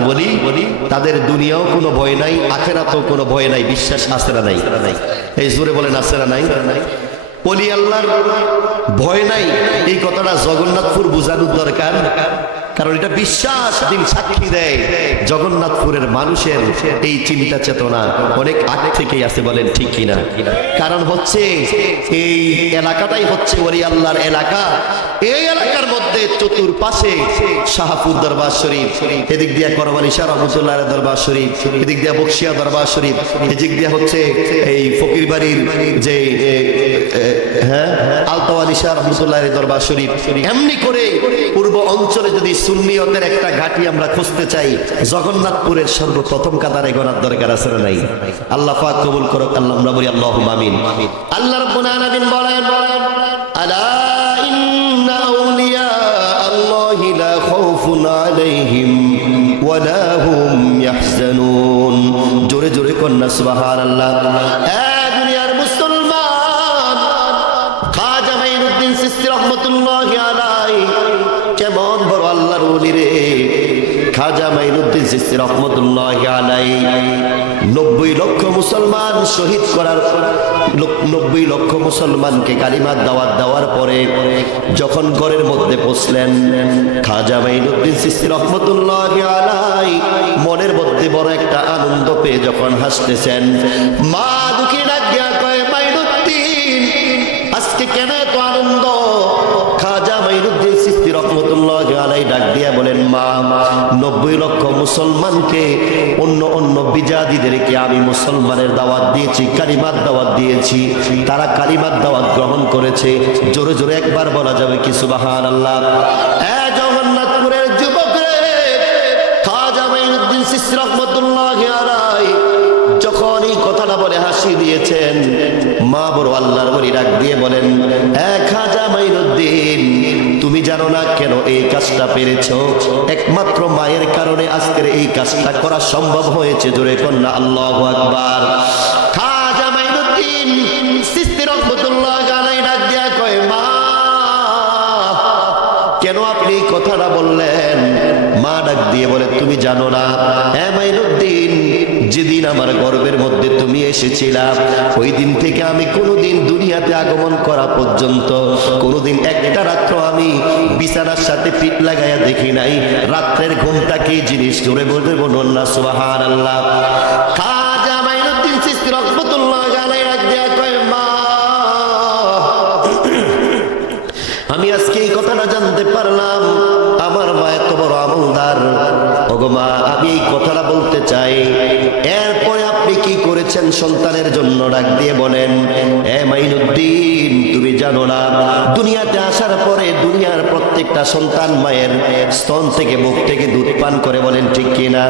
ওলি তাদের দুনিয়াও কোনো ভয় নাই আখিরাতেও কোনো ভয় নাই বিশ্বাস আছে না নাই এই জোরে বলেন আছে না নাই ওলি আল্লাহর ভয় নাই এই কথাটা জগন্নাথপুর বোঝানোর দরকার কারণ এটা বিশ্বাস দিন সাক্ষী দেয় জগন্নাথপুরের মানুষের এই চিন্তা চেতনা অনেক আগ থেকেই আছে, বলেন ঠিক কিনা? কারণ হচ্ছে এই এলাকাটাই হচ্ছে ওলি আল্লাহর এলাকা। এই এলাকার মধ্যে চতুর্পাশে শাহপুর দরবার শরীফ, এদিক দিয়ে করবানি শাহ রহমতুল্লাহ দরবার শরীফ, এদিক দিয়ে বক্সিয়া দরবার শরীফ, এদিক দিয়ে হচ্ছে এই ফকির বাড়ির যে আলতাওয়ালি শাহ রহমতুল্লাহ দরবার শরীফ। এমনি করে পূর্ব অঞ্চলে যদি সুন্নিয়তের একটা ঘাঁটি আমরা খুঁজতে চাই, জগন্নাথপুরের সর্বপ্রথম কাতারে গণার দরকার আছে না নাই? আল্লাহ পাক কবুল করুক, আল্লাহ আমরা বলি আল্লাহুম্মা আমিন। আল্লাহ রাব্বুল আলামিন বলেন, আলা ইন্না আউলিয়া আল্লাহি লা খাউফুন আলাইহিম ওয়া লা হুম ইয়াহজানুন। জোরে জোরে কন্যা সুবহানাল্লাহ। দুনিয়ার মুসলমান, খাজা মাইনুদ্দিন চিশতি রহমাতুল্লাহি আলাইহি কেমন বড় আল্লাহর ওলি রে। খাজা মাইনুদ্দিন চিশতি রহমাতুল্লাহি আলাইহি 90 লক্ষ মুসলমান শহীদ করার 90 লক্ষ মুসলমানকে কালিমার দাওয়াত দেওয়ার পরে যখন ঘরের মধ্যে পৌঁছলেন, খাজা মাইনুদ্দিন চিশতি রহমাতুল্লাহি আলাইহি মনের মধ্যে বড় একটা আনন্দ পেয়ে যখন হাসতেছেন, মা দুঃখী ডাক দিয়া কয়, মাইনুদ্দিন আজকে কেন এত আনন্দ? খাজা মাইনুদ্দিন চিশতি রহমাতুল্লাহি আলাইহি ডাক দিয়া বলেন, মা 90 লক্ষ মুসলমানকে অন্য বিজাদিদেরকে আমি মুসলমানের দাওয়াত দিয়েছি, কালিমার দাওয়াত দিয়েছি, তারা কালিমার দাওয়াত গ্রহণ করেছে। জোরে জোরে একবার বলা যাবে কি সুবহানাল্লাহ? জগন্নাথপুরের যুবক রে, খাজা মাইনুদ্দিন চিশতি রহমাতুল্লাহি আলাইহি যখন এই কথাটা বলে হাসি দিয়েছেন, মা বড় আল্লাহর ওলি ডাক দিয়ে বলেন, খাজা মাইনুদ্দিন তুমি জানো না কেন এই কাজটা পেরেছো? একমাত্র মায়ের কারণে আজকের এই কাজটা করা সম্ভব হয়েছে। জোরে কন্যা আল্লাহু আকবার। খাজা মাইনুদ্দিন চিশতি রাহমাতুল্লাহি আলাইহি ডাক দিয়া কয়, মা কেন আপনি এই কথাটা বললেন? মা ডাক দিয়ে বলে, তুমি জানো না মাইনুদ্দিন, যেদিন আমার গর্ভের মধ্যে তুমি এসেছিলা, ওই দিন থেকে আমি কোনোদিন দুনিয়াতে আগমন করা পর্যন্ত কোনোদিন একটা রাত্র আমি বিছানার সাথে পিঠ লাগাইয়া দেখি নাই। রাত্রের ঘুমটা কি জিনিস? জোরে বলতে বলুন না সুবহানাল্লাহ। খাজা মাইনুদ্দিন চিশতি রাহমাতুল্লাহি আলাইহি ডাক দিয়া কয়, মা আমি আজকে এই কথাটা জানতে পারলাম, আমার মা এত বড় আমলদার। ওগো মা, আমি এই কথাটা বলতে চাই, এরপরে আপনি কি করেছেন সন্তানের জন্য? ডাক দিয়ে বলেন, মাইনুদ্দিন তুমি জানো না, দুনিয়াতে আসার পরে দুনিয়ার প্রত্যেকটা সন্তান মায়ের স্তন থেকে, মুখ থেকে দুধ পান করে, বলেন ঠিক কিনা?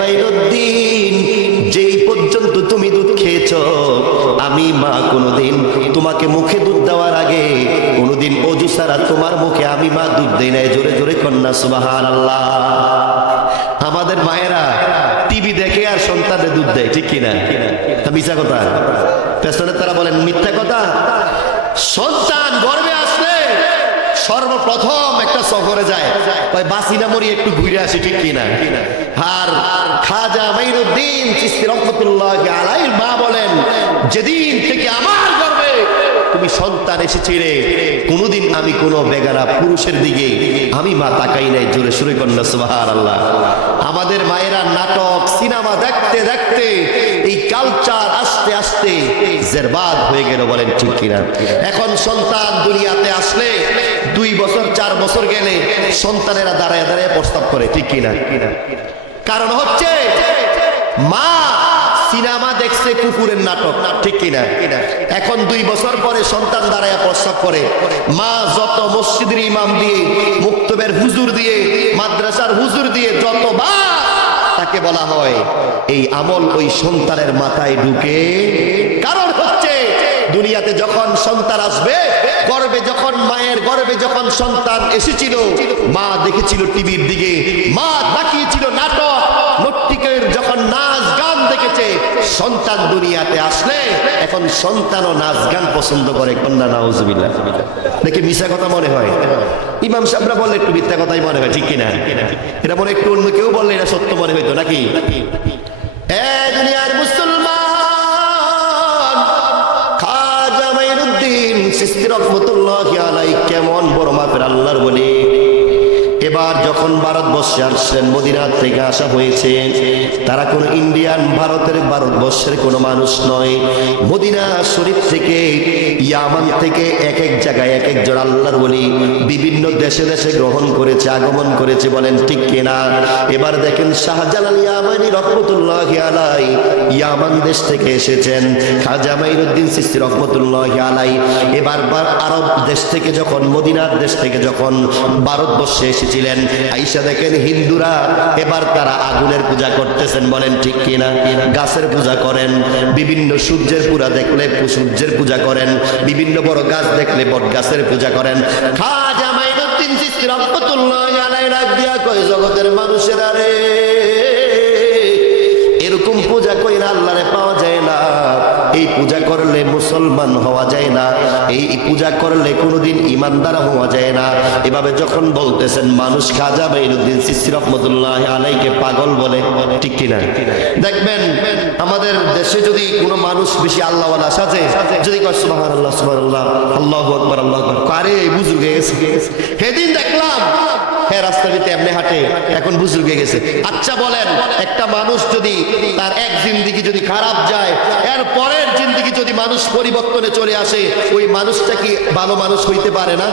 মাইনুদ্দিন যেই পর্যন্ত তুমি দুধ খেয়েছো, আমি মা কোনোদিন তোমাকে মুখে দুধ দেওয়ার আগে কোনোদিন অজু ছাড়া তোমার মুখে আমি মা দুধ দেই নাই। জোরে জোরে কন্যা সুবহানাল্লাহ। আমাদের মায়েরা টিভি দেখে আর সন্তানের দুধ দেয়, ঠিক কিনা? মিথ্যা কথা? পেছনে তারা বলেন মিথ্যা কথা। সন্তান গর্ভে আসলে সর্বপ্রথম একটা সফরে যায়, ওই বাসিনা মরি একটু ঘুরে আসি, ঠিক কিনা? আর খাজা মাইনুদ্দিন চিশতি রাহমাতুল্লাহি আলাইহি মা বলেন, যেদিন থেকে আমার গর্ভে তুমি সন্তান এসেছিলে, কোনোদিন আমি কোনো বেগারা পুরুষের দিকে আমি মা তাকাই নাই। জোরে সুরে কন্যা সুবহানাল্লাহ। আমাদের মায়েরা নাটক সিনেমা দেখতে দেখতে এই কালচার আস্তে আস্তে জেরবাদ হয়ে গেল, বলেন ঠিক কিনা? এখন সন্তান দুনিয়াতে আসলে 2 বছর 4 বছর গেলে সন্তানেরা দাঁড়ায় দাঁড়ায় প্রস্তাব করে, ঠিক কিনা? কারণ হচ্ছে মা সিনেমা দেখছে কুকুরের নাটক, ঠিক কিনা? এখন 2 বছর পরে সন্তান দাঁড়ায় প্রস্তাব করে। মা যত মসজিদের ইমাম দিয়ে, মুক্তবের হুজুর দিয়ে, মাদ্রাসার হুজুর দিয়ে যতবার তাকে বলা হয়, এই আমল ওই সন্তানের মাথায় ঢুকে। কারণ হচ্ছে দুনিয়াতে যখন সন্তান আসবে, গর্ভে যখন মায়ের গর্ভে যখন সন্তান এসেছিল, মা দেখেছিল টিভির দিকে, মা তাকিয়েছিল নাটক নট্টিকের, যখন নাচ গান দেখেছে, সন্তান দুনিয়াতে আসলে এখন সন্তানও নাচ গান পছন্দ করে। কন্যা নাউজুবিল্লাহ। দেখে মিশা কথা মনে হয়? ইমাম সাহেবরা বললে একটু মিথ্যা কথাই মনে হয়, ঠিক কিনা? এটা মনে একটু অন্য কেউ বললে এটা সত্য মনে হইতো নাকি? দুনিয়ার মুসলমান, খাজা মাইনুদ্দিন চিশতি রাহমাতুল্লাহি আলাইহি কেমন বড় মাপের আল্লাহর ওলি। এবার যখন ভারতবর্ষে আসছেন, মদিনার থেকে আসা হয়েছে, তারা কোনো ইন্ডিয়ান ভারতবর্ষের কোনো মানুষ নয়। মদিনা শরীফ থেকে, ইয়ামান থেকে এক এক জায়গায় এক একজন আল্লাহর ওলি বিভিন্ন দেশে দেশে গ্রহণ করেছে, আগমন করেছে, বলেন ঠিক কিনা? এবার দেখেন শাহজালাল ইয়ামানি রহমতুল্লাহি আলাই ইয়ামান দেশ থেকে এসেছেন, খাজা মাইনুদ্দিন চিশতি রহমতুল্লাহি আলাই এবার আরব দেশ থেকে যখন, মদিনার দেশ থেকে যখন ভারতবর্ষে এসেছিলেন, আইসা দেখেন হিন্দুরা এবার তারা আগুনের পূজা করতেছেন, বলেন ঠিক কিনা? গাছের পূজা করেন, বিভিন্ন সূর্যের পূজা দেখলে সূর্যের পূজা করেন, বিভিন্ন বড় গাছ দেখলে বট গাছের পূজা করেন। খাজা মাইনুদ্দিন চিশতি রহমতুল্লাহি আলাই ডাক দিয়া কয়, জগতের মানুষেরা রে, এরকম পূজা কইরা আল্লাহরে পাওয়া যায় না, এই পূজা করলে মুসলমান হওয়া যায় না, এই পূজা করলে কোনোদিন ইমানদার হওয়া যায় না। এভাবে যখন বলতেছেন, মানুষ খাজা মাইনুদ্দিন চিশতি রাহমাতুল্লাহি আলাইহিকে পাগল বলে, ঠিক কিনা? দেখবেন আমাদের দেশে যদি কোনো মানুষ বেশি আল্লাহওয়ালা সাজে, যদি কয় সুবহানাল্লাহ সুবহানাল্লাহ আল্লাহু আকবার আল্লাহু আকবার, কারে বুঝুর্গ হয়ে গেছে। সেদিন দেখলাম হ্যাঁ রাস্তাঘাটে এমনি হাঁটে, এখন বুজুর্গ হয়ে গেছে। আচ্ছা বলেন, একটা মানুষ যদি তার এক জিন্দেগি যদি খারাপ যায়, এর পরের জিন্দেগি যদি মানুষ পরিবর্তনে চলে আসে, ওই মানুষটা কি ভালো মানুষ হইতে পারে না?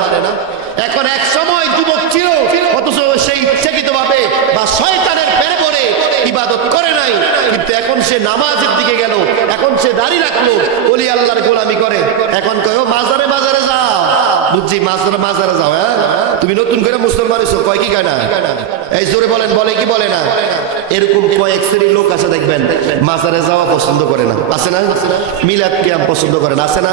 এখন এক সময় যুবক ছিল, অথচ সেই ইচ্ছাকৃত ভাবে বা শয়তানের প্রেমে পড়ে ইবাদত করে নাই, কিন্তু এখন সে নামাজের দিকে গেল, এখন সে দাঁড়িয়ে রাখলো, ওলি আল্লাহর গোলামি করে। এখন কয় ও মাজারে মাজারে যাও, বুঝছি মাজারে মাজারে যাও। হ্যাঁ, তুমি নতুন করে মুসলমান হইছো, কয় কি কয় না? এই জোরে বলেন, বলে কি বলে না? এরকম কয়েক শ্রেণীর লোক আছে দেখবেন, মাজারে যাওয়া পছন্দ করে না, আছে না? মিলাদ কিয়াম পছন্দ করে না, আছে না?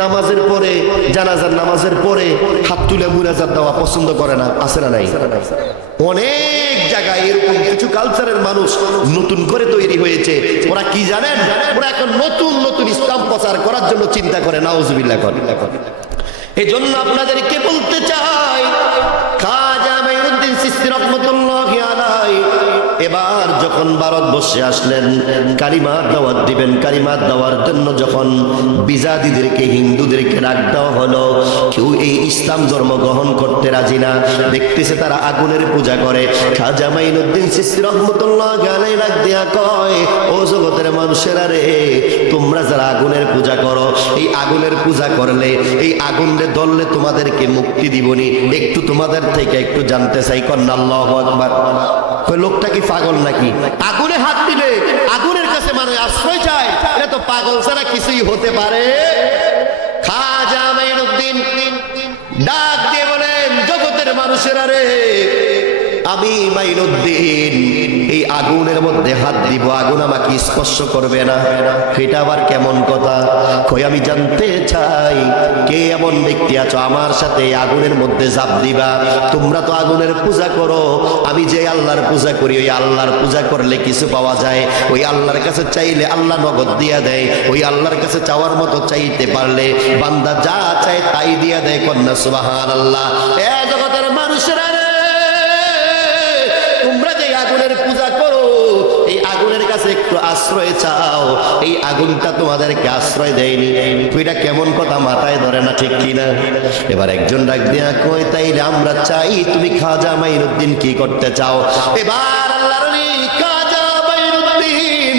নামাজের পরে, জানাজার নামাজের পরে হাত তুলে মুনাজাত দেওয়া পছন্দ করে না, আছে না? নাই। অনেক জায়গায় এরকম কিছু কালচারের মানুষ নতুন করে তৈরি হয়েছে। ওরা কি জানেন? ওরা এখন নতুন নতুন ইসলাম প্রচার করার জন্য চিন্তা করে, নাউজুবিল্লাহ করে। এই জন্য আপনাদেরকে বলতে চাই, খাজা মাইনুদ্দিন চিশতি রাহমাতুল্লাহি আলাইহি এবার যখন ভারতবর্ষে আসলেন, কালিমার দাওয়াত দিবেন, কালিমার দেওয়ার জন্য যখন বিজাদিদেরকে, হিন্দুদেরকে ডাক দেওয়া হলো, কেউ এই ইসলাম ধর্ম গ্রহণ করতে রাজি না। দেখতেছে তারা আগুনের পূজা করে। খাজা মাইনুদ্দিন চিশতি রাহমাতুল্লাহি আলাইহি ডাক দিয়া কয়, ও জগতের মানুষেরা রে, তোমরা যারা আগুনের পূজা করো, এই আগুনের পূজা করলে, এই আগুনে ধরলে তোমাদেরকে মুক্তি দিবনি, একটু তোমাদের থেকে একটু জানতে চাই, কন্যা আল্লাহু আকবার। কই লোকটা কি পাগল নাকি? আগুনে হাত দিলে আগুনের কাছে মানে আশ্রয় চায়, এটা তো পাগল ছাড়া কিছুই হতে পারে? খাজা মাইনুদ্দিন ডাক দিয়ে বলেন, জগতের মানুষেরা রে, আমি মাইনুদ্দিন এই আগুনের মধ্যে হাত দিব, আগুন আমাকে স্পর্শ করবে না। এটা আবার কেমন কথা? কই আমি জানতে চাই, কে এমন ব্যক্তি আছো আমার সাথে আগুনের মধ্যে ঝাঁপ দিবা? তোমরা তো আগুনের পূজা করো, আমি যে আল্লাহর পূজা করি, ওই আল্লাহর পূজা করলে কিছু পাওয়া যায়, ওই আল্লাহর কাছে চাইলে আল্লাহ নগদ দিয়া দেয়, ওই আল্লাহর কাছে চাওয়ার মতো চাইতে পারলে বান্দা যা চায় তাই দিয়া দেয়, কন্যা সুবহানাল্লাহ। এ জগতের মানুষেরা, তোমরা যে আগুনের পূজা করো, এই আগুনের কাছে একটু আশ্রয় চাও, এই আগুনটা তোমাদেরকে আশ্রয় দেয়নি। এটা কেমন কথা? মাথায় ধরে না, ঠিক কিনা? এবার একজন ডাক দিয়া কয়, তাইলে আমরা চাই তুমি খাজা মাইনুদ্দিন কি করতে চাও? এবার আল্লাহর ওলি খাজা মাইনুদ্দিন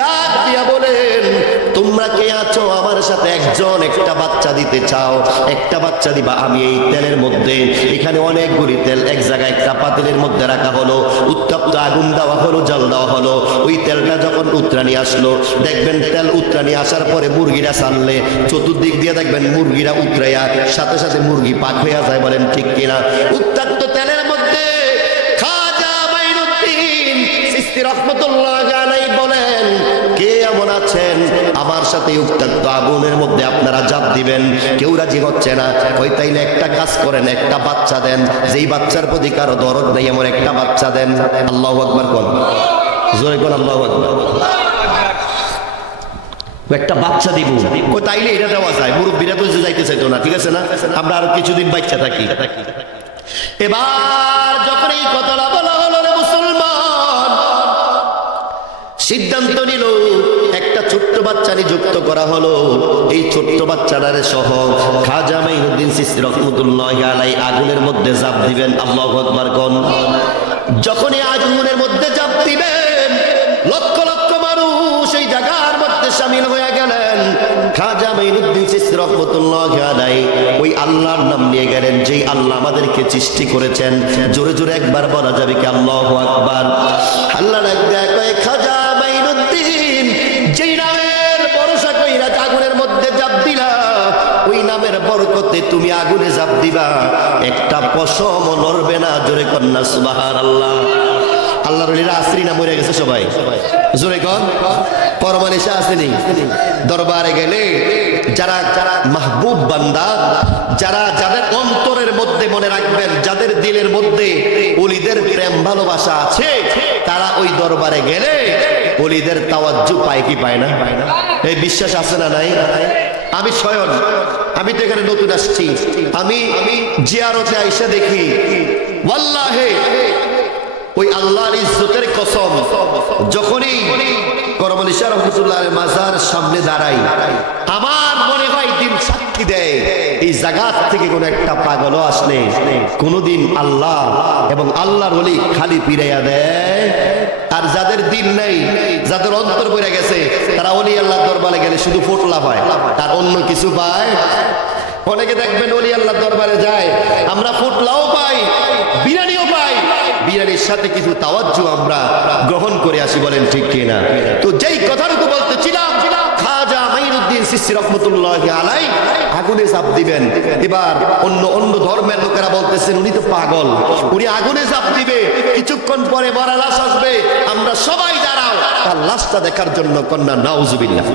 ডাক দিয়া বলেন, তোমরা কে আছো আমার সাথে একজন একটা বাচ্চা দিতে চাও? একটা বাচ্চা দিবা। আমি এই তেলের মধ্যে, এখানে অনেকগুলি তেল এক জায়গায় একটা পাতিলের মধ্যে রাখা হলো, উত্তপ্ত আগুন দেওয়া হলো, জল দেওয়া হলো। ওই তেলটা যখন উত্তরানি আসলো, দেখবেন তেল উত্তরানি আসার পরে মুরগিরা ছাড়লে চতুর্দিক দিয়ে দেখবেন মুরগিরা উতরাইয়া সাথে সাথে মুরগি পাক হইয়া যায়, বলেন ঠিক কিনা? উত্তপ্ত তেলের মধ্যে খাজা মাইনুদ্দিন চিশতি রাহমাতুল্লাহি আলাইহি বলেন, কে এমন আছেন আমার সাথে উত্তপ্ত আগুনের মধ্যে আপনারা ঝাঁপ দিবেন? কেউ রাজি হচ্ছে না। ওই তাইলে একটা কাজ করেন, একটা বাচ্চা দেন, যেই বাচ্চার প্রতি কারো দরদ নেই এমন একটা বাচ্চা দেন। আল্লাহু আকবার কোন, জোরে কোন আল্লাহু আকবার। একটা বাচ্চা দিব, ও তাইলে এটা দেওয়া যায়। মুরব্বীরা তো যাইতে চাইতো না, ঠিক আছে না? আমরা আরো কিছুদিন বাচ্চা থাকি। এবার যখন এই কথাটা বলা হলো, রে মুসলমান, সিদ্ধান্ত নিল একটা ছোট্ট বাচ্চা নিযুক্ত করা হলো। এই ছোট্ট বাচ্চাটারে সহ খাজা মাইনুদ্দিন চিশতি রহমাতুল্লাহি আলাইহি আগুনের মধ্যে ঝাঁপ দিবেন। আল্লাহু আকবার কোন। যখনই আগুনের মধ্যে ঝাঁপ দিবেন, লক্ষ লক্ষ মানুষ এই জায়গার মধ্যে শামিল হয়ে গেলেন। খাজা মাইনুদ্দিন চিশতি রহমাতুল্লাহি আলাইহি ওই আল্লাহর নাম নিয়ে গেলেন, যেই আল্লাহ আমাদেরকে সৃষ্টি করেছেন। জোরে জোরে একবার বলা যাবে কি আল্লাহু আকবার? আল্লাহ ডাক দেয়, কয় খাজা মাইনুদ্দিন, যেই নামের ভরসা কইরা আগুনের মধ্যে ঝাঁপ দিলা, ওই নামের বরকতে তুমি আগুনে ঝাঁপ দিবা, একটা পশম নড়বে না। জোরে কন্যা সুবহানাল্লাহ। আল্লাহর ওলিরা আসরি না মরে গেছে সবাই? জোরে কন। পরমানিশা আসেনি? দরবারে গেলে যারা যারা মাহবুব বান্দা, যারা যাদের অন্তরের মধ্যে, মনে রাখবেন, যাদের দিলের মধ্যে ওলিদের প্রেম ভালোবাসা আছে, তারা ওই দরবারে গেলে ওলিদের তাওয়াজ্জু পায় কি পায় না? এই বিশ্বাস আছে না নাই? আমি স্বয়ং, আমি তো এখানে নতুন আসছি, আমি জিয়ারতে আইসা দেখি, ওয়াল্লাহি ওই আল্লাহর ইজ্জতের কসম, যখনই করমলি শাহ রহমাতুল্লাহর মাজার সামনে দাঁড়াই, আমার মনে হয় দিন সাক্ষী দেয়, এই জায়গা থেকে কোন একটা পাগলও আসলে কোনদিন আল্লাহ এবং আল্লাহর ওলি খালি ফিরাইয়া দেয়। আর যাদের দিন নেই, যাদের অন্তর পড়ে গেছে, তারা ওলি আল্লাহ দরবারে গেলে শুধু ফোটলা পায়, আর অন্য কিছু পায়। অনেকে দেখবেন ওলি আল্লাহ দরবারে যায়, আমরা ফোটলাও পাই, বিরিয়ানিও পাই, বিরিয়ানির সাথে কিছু তাওয়াজ্জু আমরা গ্রহণ করে আসি। বলেন ঠিক কিনা? তো যেই কথাটুকু বলতেছিলাম, খাজা মাইনুদ্দিন চিশতি রহমাতুল্লাহি আলাইহি আগুনে ঝাঁপ দিবেন। এবার অন্য অন্য ধর্মের লোকেরা বলতেছেন উনি তো পাগল, উনি আগুনে ঝাঁপ দিবে, কিছুক্ষণ পরে মরা লাশ আসবে, আমরা সবাই দাঁড়াও তার লাশটা দেখার জন্য। কন্যা নাউজুবিল্লাহ।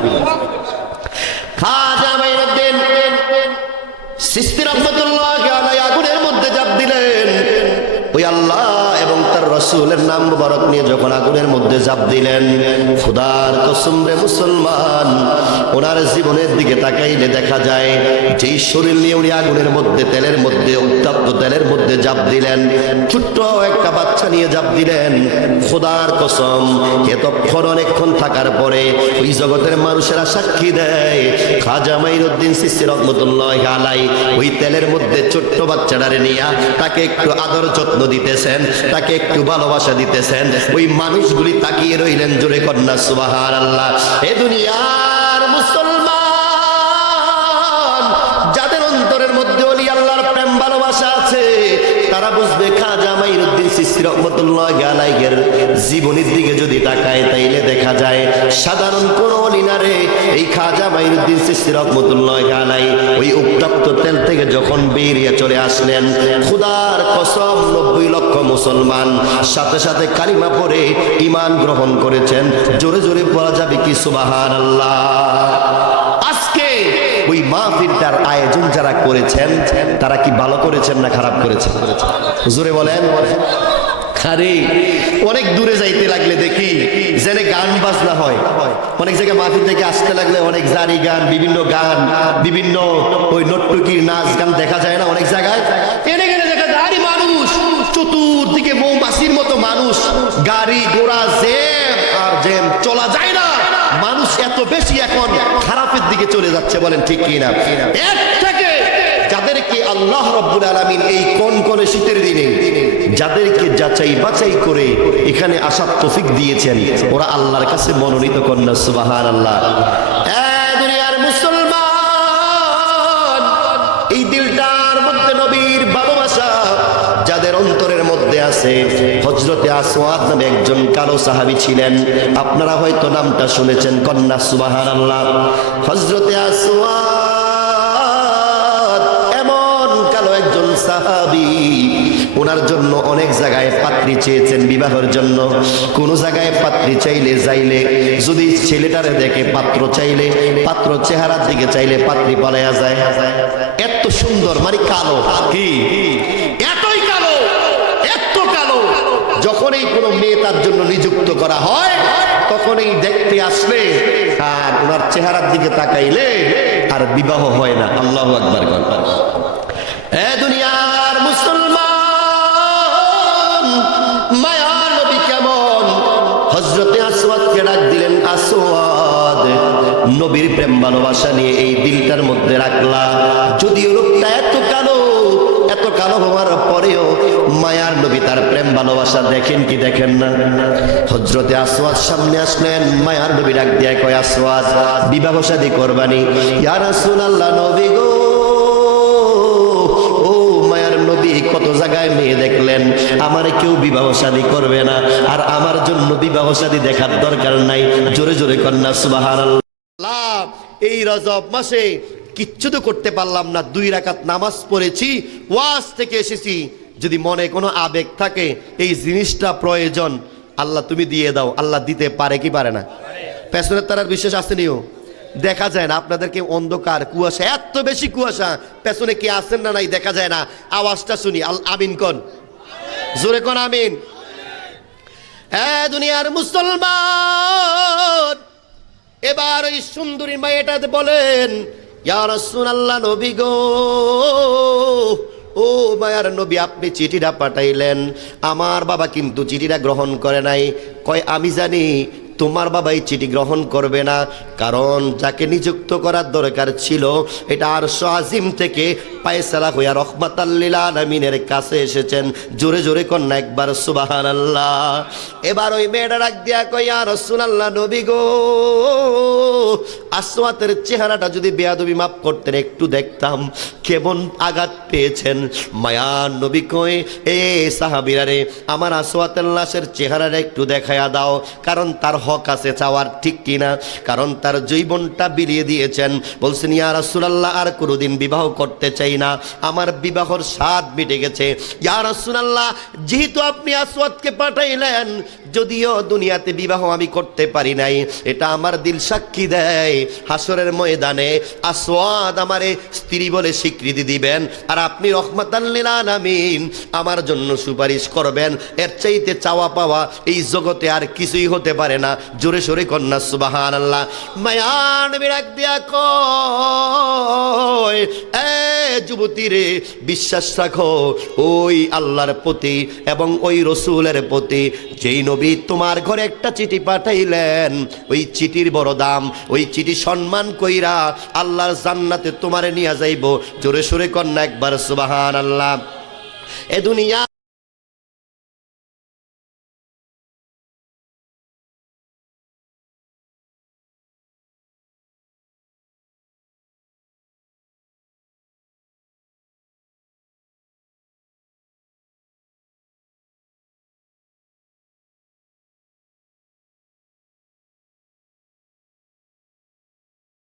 খাজা মাইনুদ্দিন চিশতি রহমাতুল্লাহি আলাইহি আগুনের মধ্যে ঝাঁপ দিলেন। ওই আল্লাহ এবং তার রাসূলের নাম মুবারক নিয়ে যখন আগুনের মধ্যে ঝাঁপ দিলেন, খোদার কসম রে মুসলমান, ওনার জীবনের দিকে তাকাইলে দেখা যায় যেই শরীর নিয়ে উনি আগুনের মধ্যে, তেলের মধ্যে, উত্তপ্ত তেলের মধ্যে ঝাঁপ দিলেন, ছোট্ট একটা বাচ্চা নিয়ে ঝাঁপ দিলেন। খোদার কসম, এতক্ষণ অনেকক্ষণ থাকার পরে ওই জগতের মানুষেরা সাক্ষী দেয়, খাজা মাইনুদ্দিন চিশতি রহমাতুল্লাহি আলাইহি ওই তেলের মধ্যে ছোট্ট বাচ্চাটারে নিয়ে তাকে একটু আদর যত্ন দিতেছেন, তাকে একটু ভালোবাসা দিতেছেন। ওই মানুষগুলি তাকিয়ে রইলেন। জোরে কন্যা সুবহানাল্লাহ। এ দুনিয়ার মুসলমান, যাদের অন্তরের মধ্যে ওলি আল্লাহর প্রেম ভালোবাসা আছে, তারা বুঝবে খাজা মাইনুদ্দিন চিশতি রহমাতুল্লাহি আলাইহির জীবনের দিকে যদি তাকায়, তাইলে দেখা যায় সাধারণ কোন ওলি না রে। এই খাজা মাইনুদ্দিন চিশতি রহমাতুল্লাহি আলাইহি ওই উত্তপ্ত তেল থেকে যখন বেরিয়ে চলে আসলেন, খোদার কসম 90 লক্ষ মুসলমান সাথে সাথে কালিমা পড়ে ঈমান গ্রহণ করেছেন। জোরে জোরে বলা যাবে কি সুবহানাল্লাহ? আজকে ওই মাহফিলটার আয়োজন যারা করেছেন, তারা কি ভালো করেছেন না খারাপ করেছেন? জোরে বলেন। আরে অনেক দূরে যাইতে লাগলে দেখি যেন গান বাজনা হয়, অনেক জায়গায় মাহফিল থেকে আসতে লাগলে অনেক জারি গান, বিভিন্ন গান, বিভিন্ন ওই নর্তকীর নাচ গান দেখা যায় না অনেক জায়গায়? এনে গেলে দেখা যায় আরে মানুষ চতুর্দিকে মৌমাছির মতো মানুষ, গাড়ি ঘোড়া জ্যাম আর জ্যাম, চলা যায় না। মানুষ এত বেশি এখন খারাপের দিকে চলে যাচ্ছে। বলেন ঠিক কিনা? এর থেকে যাদেরকে আল্লাহ রাব্বুল আলামিন এই কনকনে শীতের দিনে যাদেরকে যাচাই বাছাই করে এখানে আসার তৌফিক দিয়েছেন, ওরা আল্লাহর কাছে মনোনীত। কন্যা সুবহানাল্লাহ। দুনিয়ার মুসলমান, এই দিলটার মধ্যে নবীর ভালোবাসা যাদের অন্তরের মধ্যে আছে, হযরতে আসওয়াদ নামে একজন কালো সাহাবী ছিলেন, আপনারা হয়তো নামটা শুনেছেন। কন্যা সুবহানাল্লাহ। হযরতে আসওয়াদ এমন কালো একজন সাহাবী, ওনার জন্য অনেক জায়গায় পাত্রী চেয়েছেন বিবাহের জন্য। কোন জায়গায় পাত্রী চাইলে যাইলে যদি ছেলেটারে দেখে পাত্র চাইলে, পাত্র চেহারার দিকে চাইলে পাত্রী পালায়া যায়। এত সুন্দর, মানে কালো, কি এতই কালো, এত কালো। যখনই কোনো মেয়ে তার জন্য নিযুক্ত করা হয়, তখনই দেখতে আসলে আর ওনার চেহারার দিকে তাকাইলে আর বিবাহ হয় না। আল্লাহু আকবার। এ দুনিয়ার মুসলমান, মায়ার নবী কেমন হযরতে আসওয়াদকে ডাক দিলেন, আসওয়াদ নবীর প্রেম ভালোবাসা নিয়ে এই দিলটার মধ্যে রাখলা। যদিও লোকটা এত কালো হওয়ার পরেও মায়ার নবী তার প্রেম ভালোবাসা দেখেন কি দেখেন না? হযরতে আসওয়াদ সামনে আসলেন, মায়ার নবী ডাক দিয়ে কয়, আসওয়াদ বিবাহ শাদী করবানি? ইয়া রাসূলুল্লাহ, নবী গো। ও মায়ার নবী, কত জায়গায় মেয়ে দেখলেন, আমার কেউ বিবাহ শাদী করবে না, আর আমার জন্য বিবাহ শাদী দেখার দরকার নাই। জোরে জোরে কন্যা সুবহানাল্লাহ। এই রজব মাসে কিচ্ছু তো করতে পারলাম না, 2 রাকাত নামাজ পড়েছি, ওয়াজ থেকে এসেছি। যদি মনে কোনো আবেগ থাকে, এই জিনিসটা প্রয়োজন, আল্লাহ তুমি দিয়ে দাও। আল্লাহ দিতে পারে কি পারে না? পেছনের তারার বিশ্বাস আসেনিও, দেখা যায় না। আপনাদেরকে অন্ধকার কুয়াশা, এত বেশি কুয়াশা, পেছনে কি আছেন না নাই দেখা যায় না। আওয়াজটা শুনি, আমিন কোন, জোরে কোন আমিন। হ্যাঁ দুনিয়ার মুসলমান, এবার ওই সুন্দরী মায়েটাতে বলেন, ইয়া রাসূলুল্লাহ, নবী গো। ও মায়ার নবী, আপনি চিঠিটা পাঠাইলেন, আমার বাবা কিন্তু চিঠিটা গ্রহণ করে নাই। কয়, আমি জানি তোমার বাবা এই চিঠি গ্রহণ করবে না, কারণ যাকে নিযুক্ত করার দরকার ছিল এটা আরশ আজিম থেকে ফায়সালা হইয়া রহমাতাল লিল আলামিনের কাছে এসেছেন। জোরে জোরে কন্যা একবার সুবহানাল্লাহ। এবার ওই মেয়েটা ডাক দিয়া কয়, ইয়া রাসূলুল্লাহ, নবী গো, আসওয়াতের চেহারাটা যদি বেয়াদবি মাফ করতেন একটু দেখতাম, কেমন আঘাত পেয়েছেন। মায়ার নবী কয়, এ সাহাবীরা রে, আমার আসওয়াতের লাশের চেহারাটা একটু দেখায়া দাও, কারণ তার হক আছে চাওয়ার, ঠিক কিনা? কারণ তার জীবনটা বিলিয়ে দিয়েছেন। বলছেন, ইয়া রাসূলুল্লাহ, আর কোনোদিন বিবাহ করতে চাই না, আমার বিবাহর স্বাদ মিটে গেছে। ইয়া রাসূলুল্লাহ, যেহেতু আপনি আসওয়াদকে পাঠাইলেন, যদিও দুনিয়াতে বিবাহ আমি করতে পারি নাই, এটা আমার দিল সাক্ষী দেয়, হাসরের ময়দানে আসওয়াদ আমারে স্ত্রী বলে স্বীকৃতি দিবেন, আর আপনি রহমাতাল লিল আলামিন আমার জন্য সুপারিশ করবেন। এর চাইতে চাওয়া পাওয়া এই জগতে আর কিছুই হতে পারে না। জোরে সোরে কন্যা সুবহানাল্লাহ। মায়ান বিরাগ দিয়া কয়, এ যুবতী রে, বিশ্বাস রাখো ওই আল্লাহর প্রতি এবং ওই রসুলের প্রতি, যেই নবী তোমার ঘরে একটা চিঠি পাঠাইলেন, ওই চিঠির বড় দাম। ওই চিঠি সম্মান কইরা আল্লাহর জান্নাতে তোমারে নিয়ে যাইব। জোরে সোরে কন্যা একবার সুবহানাল্লাহ। এ দুনিয়া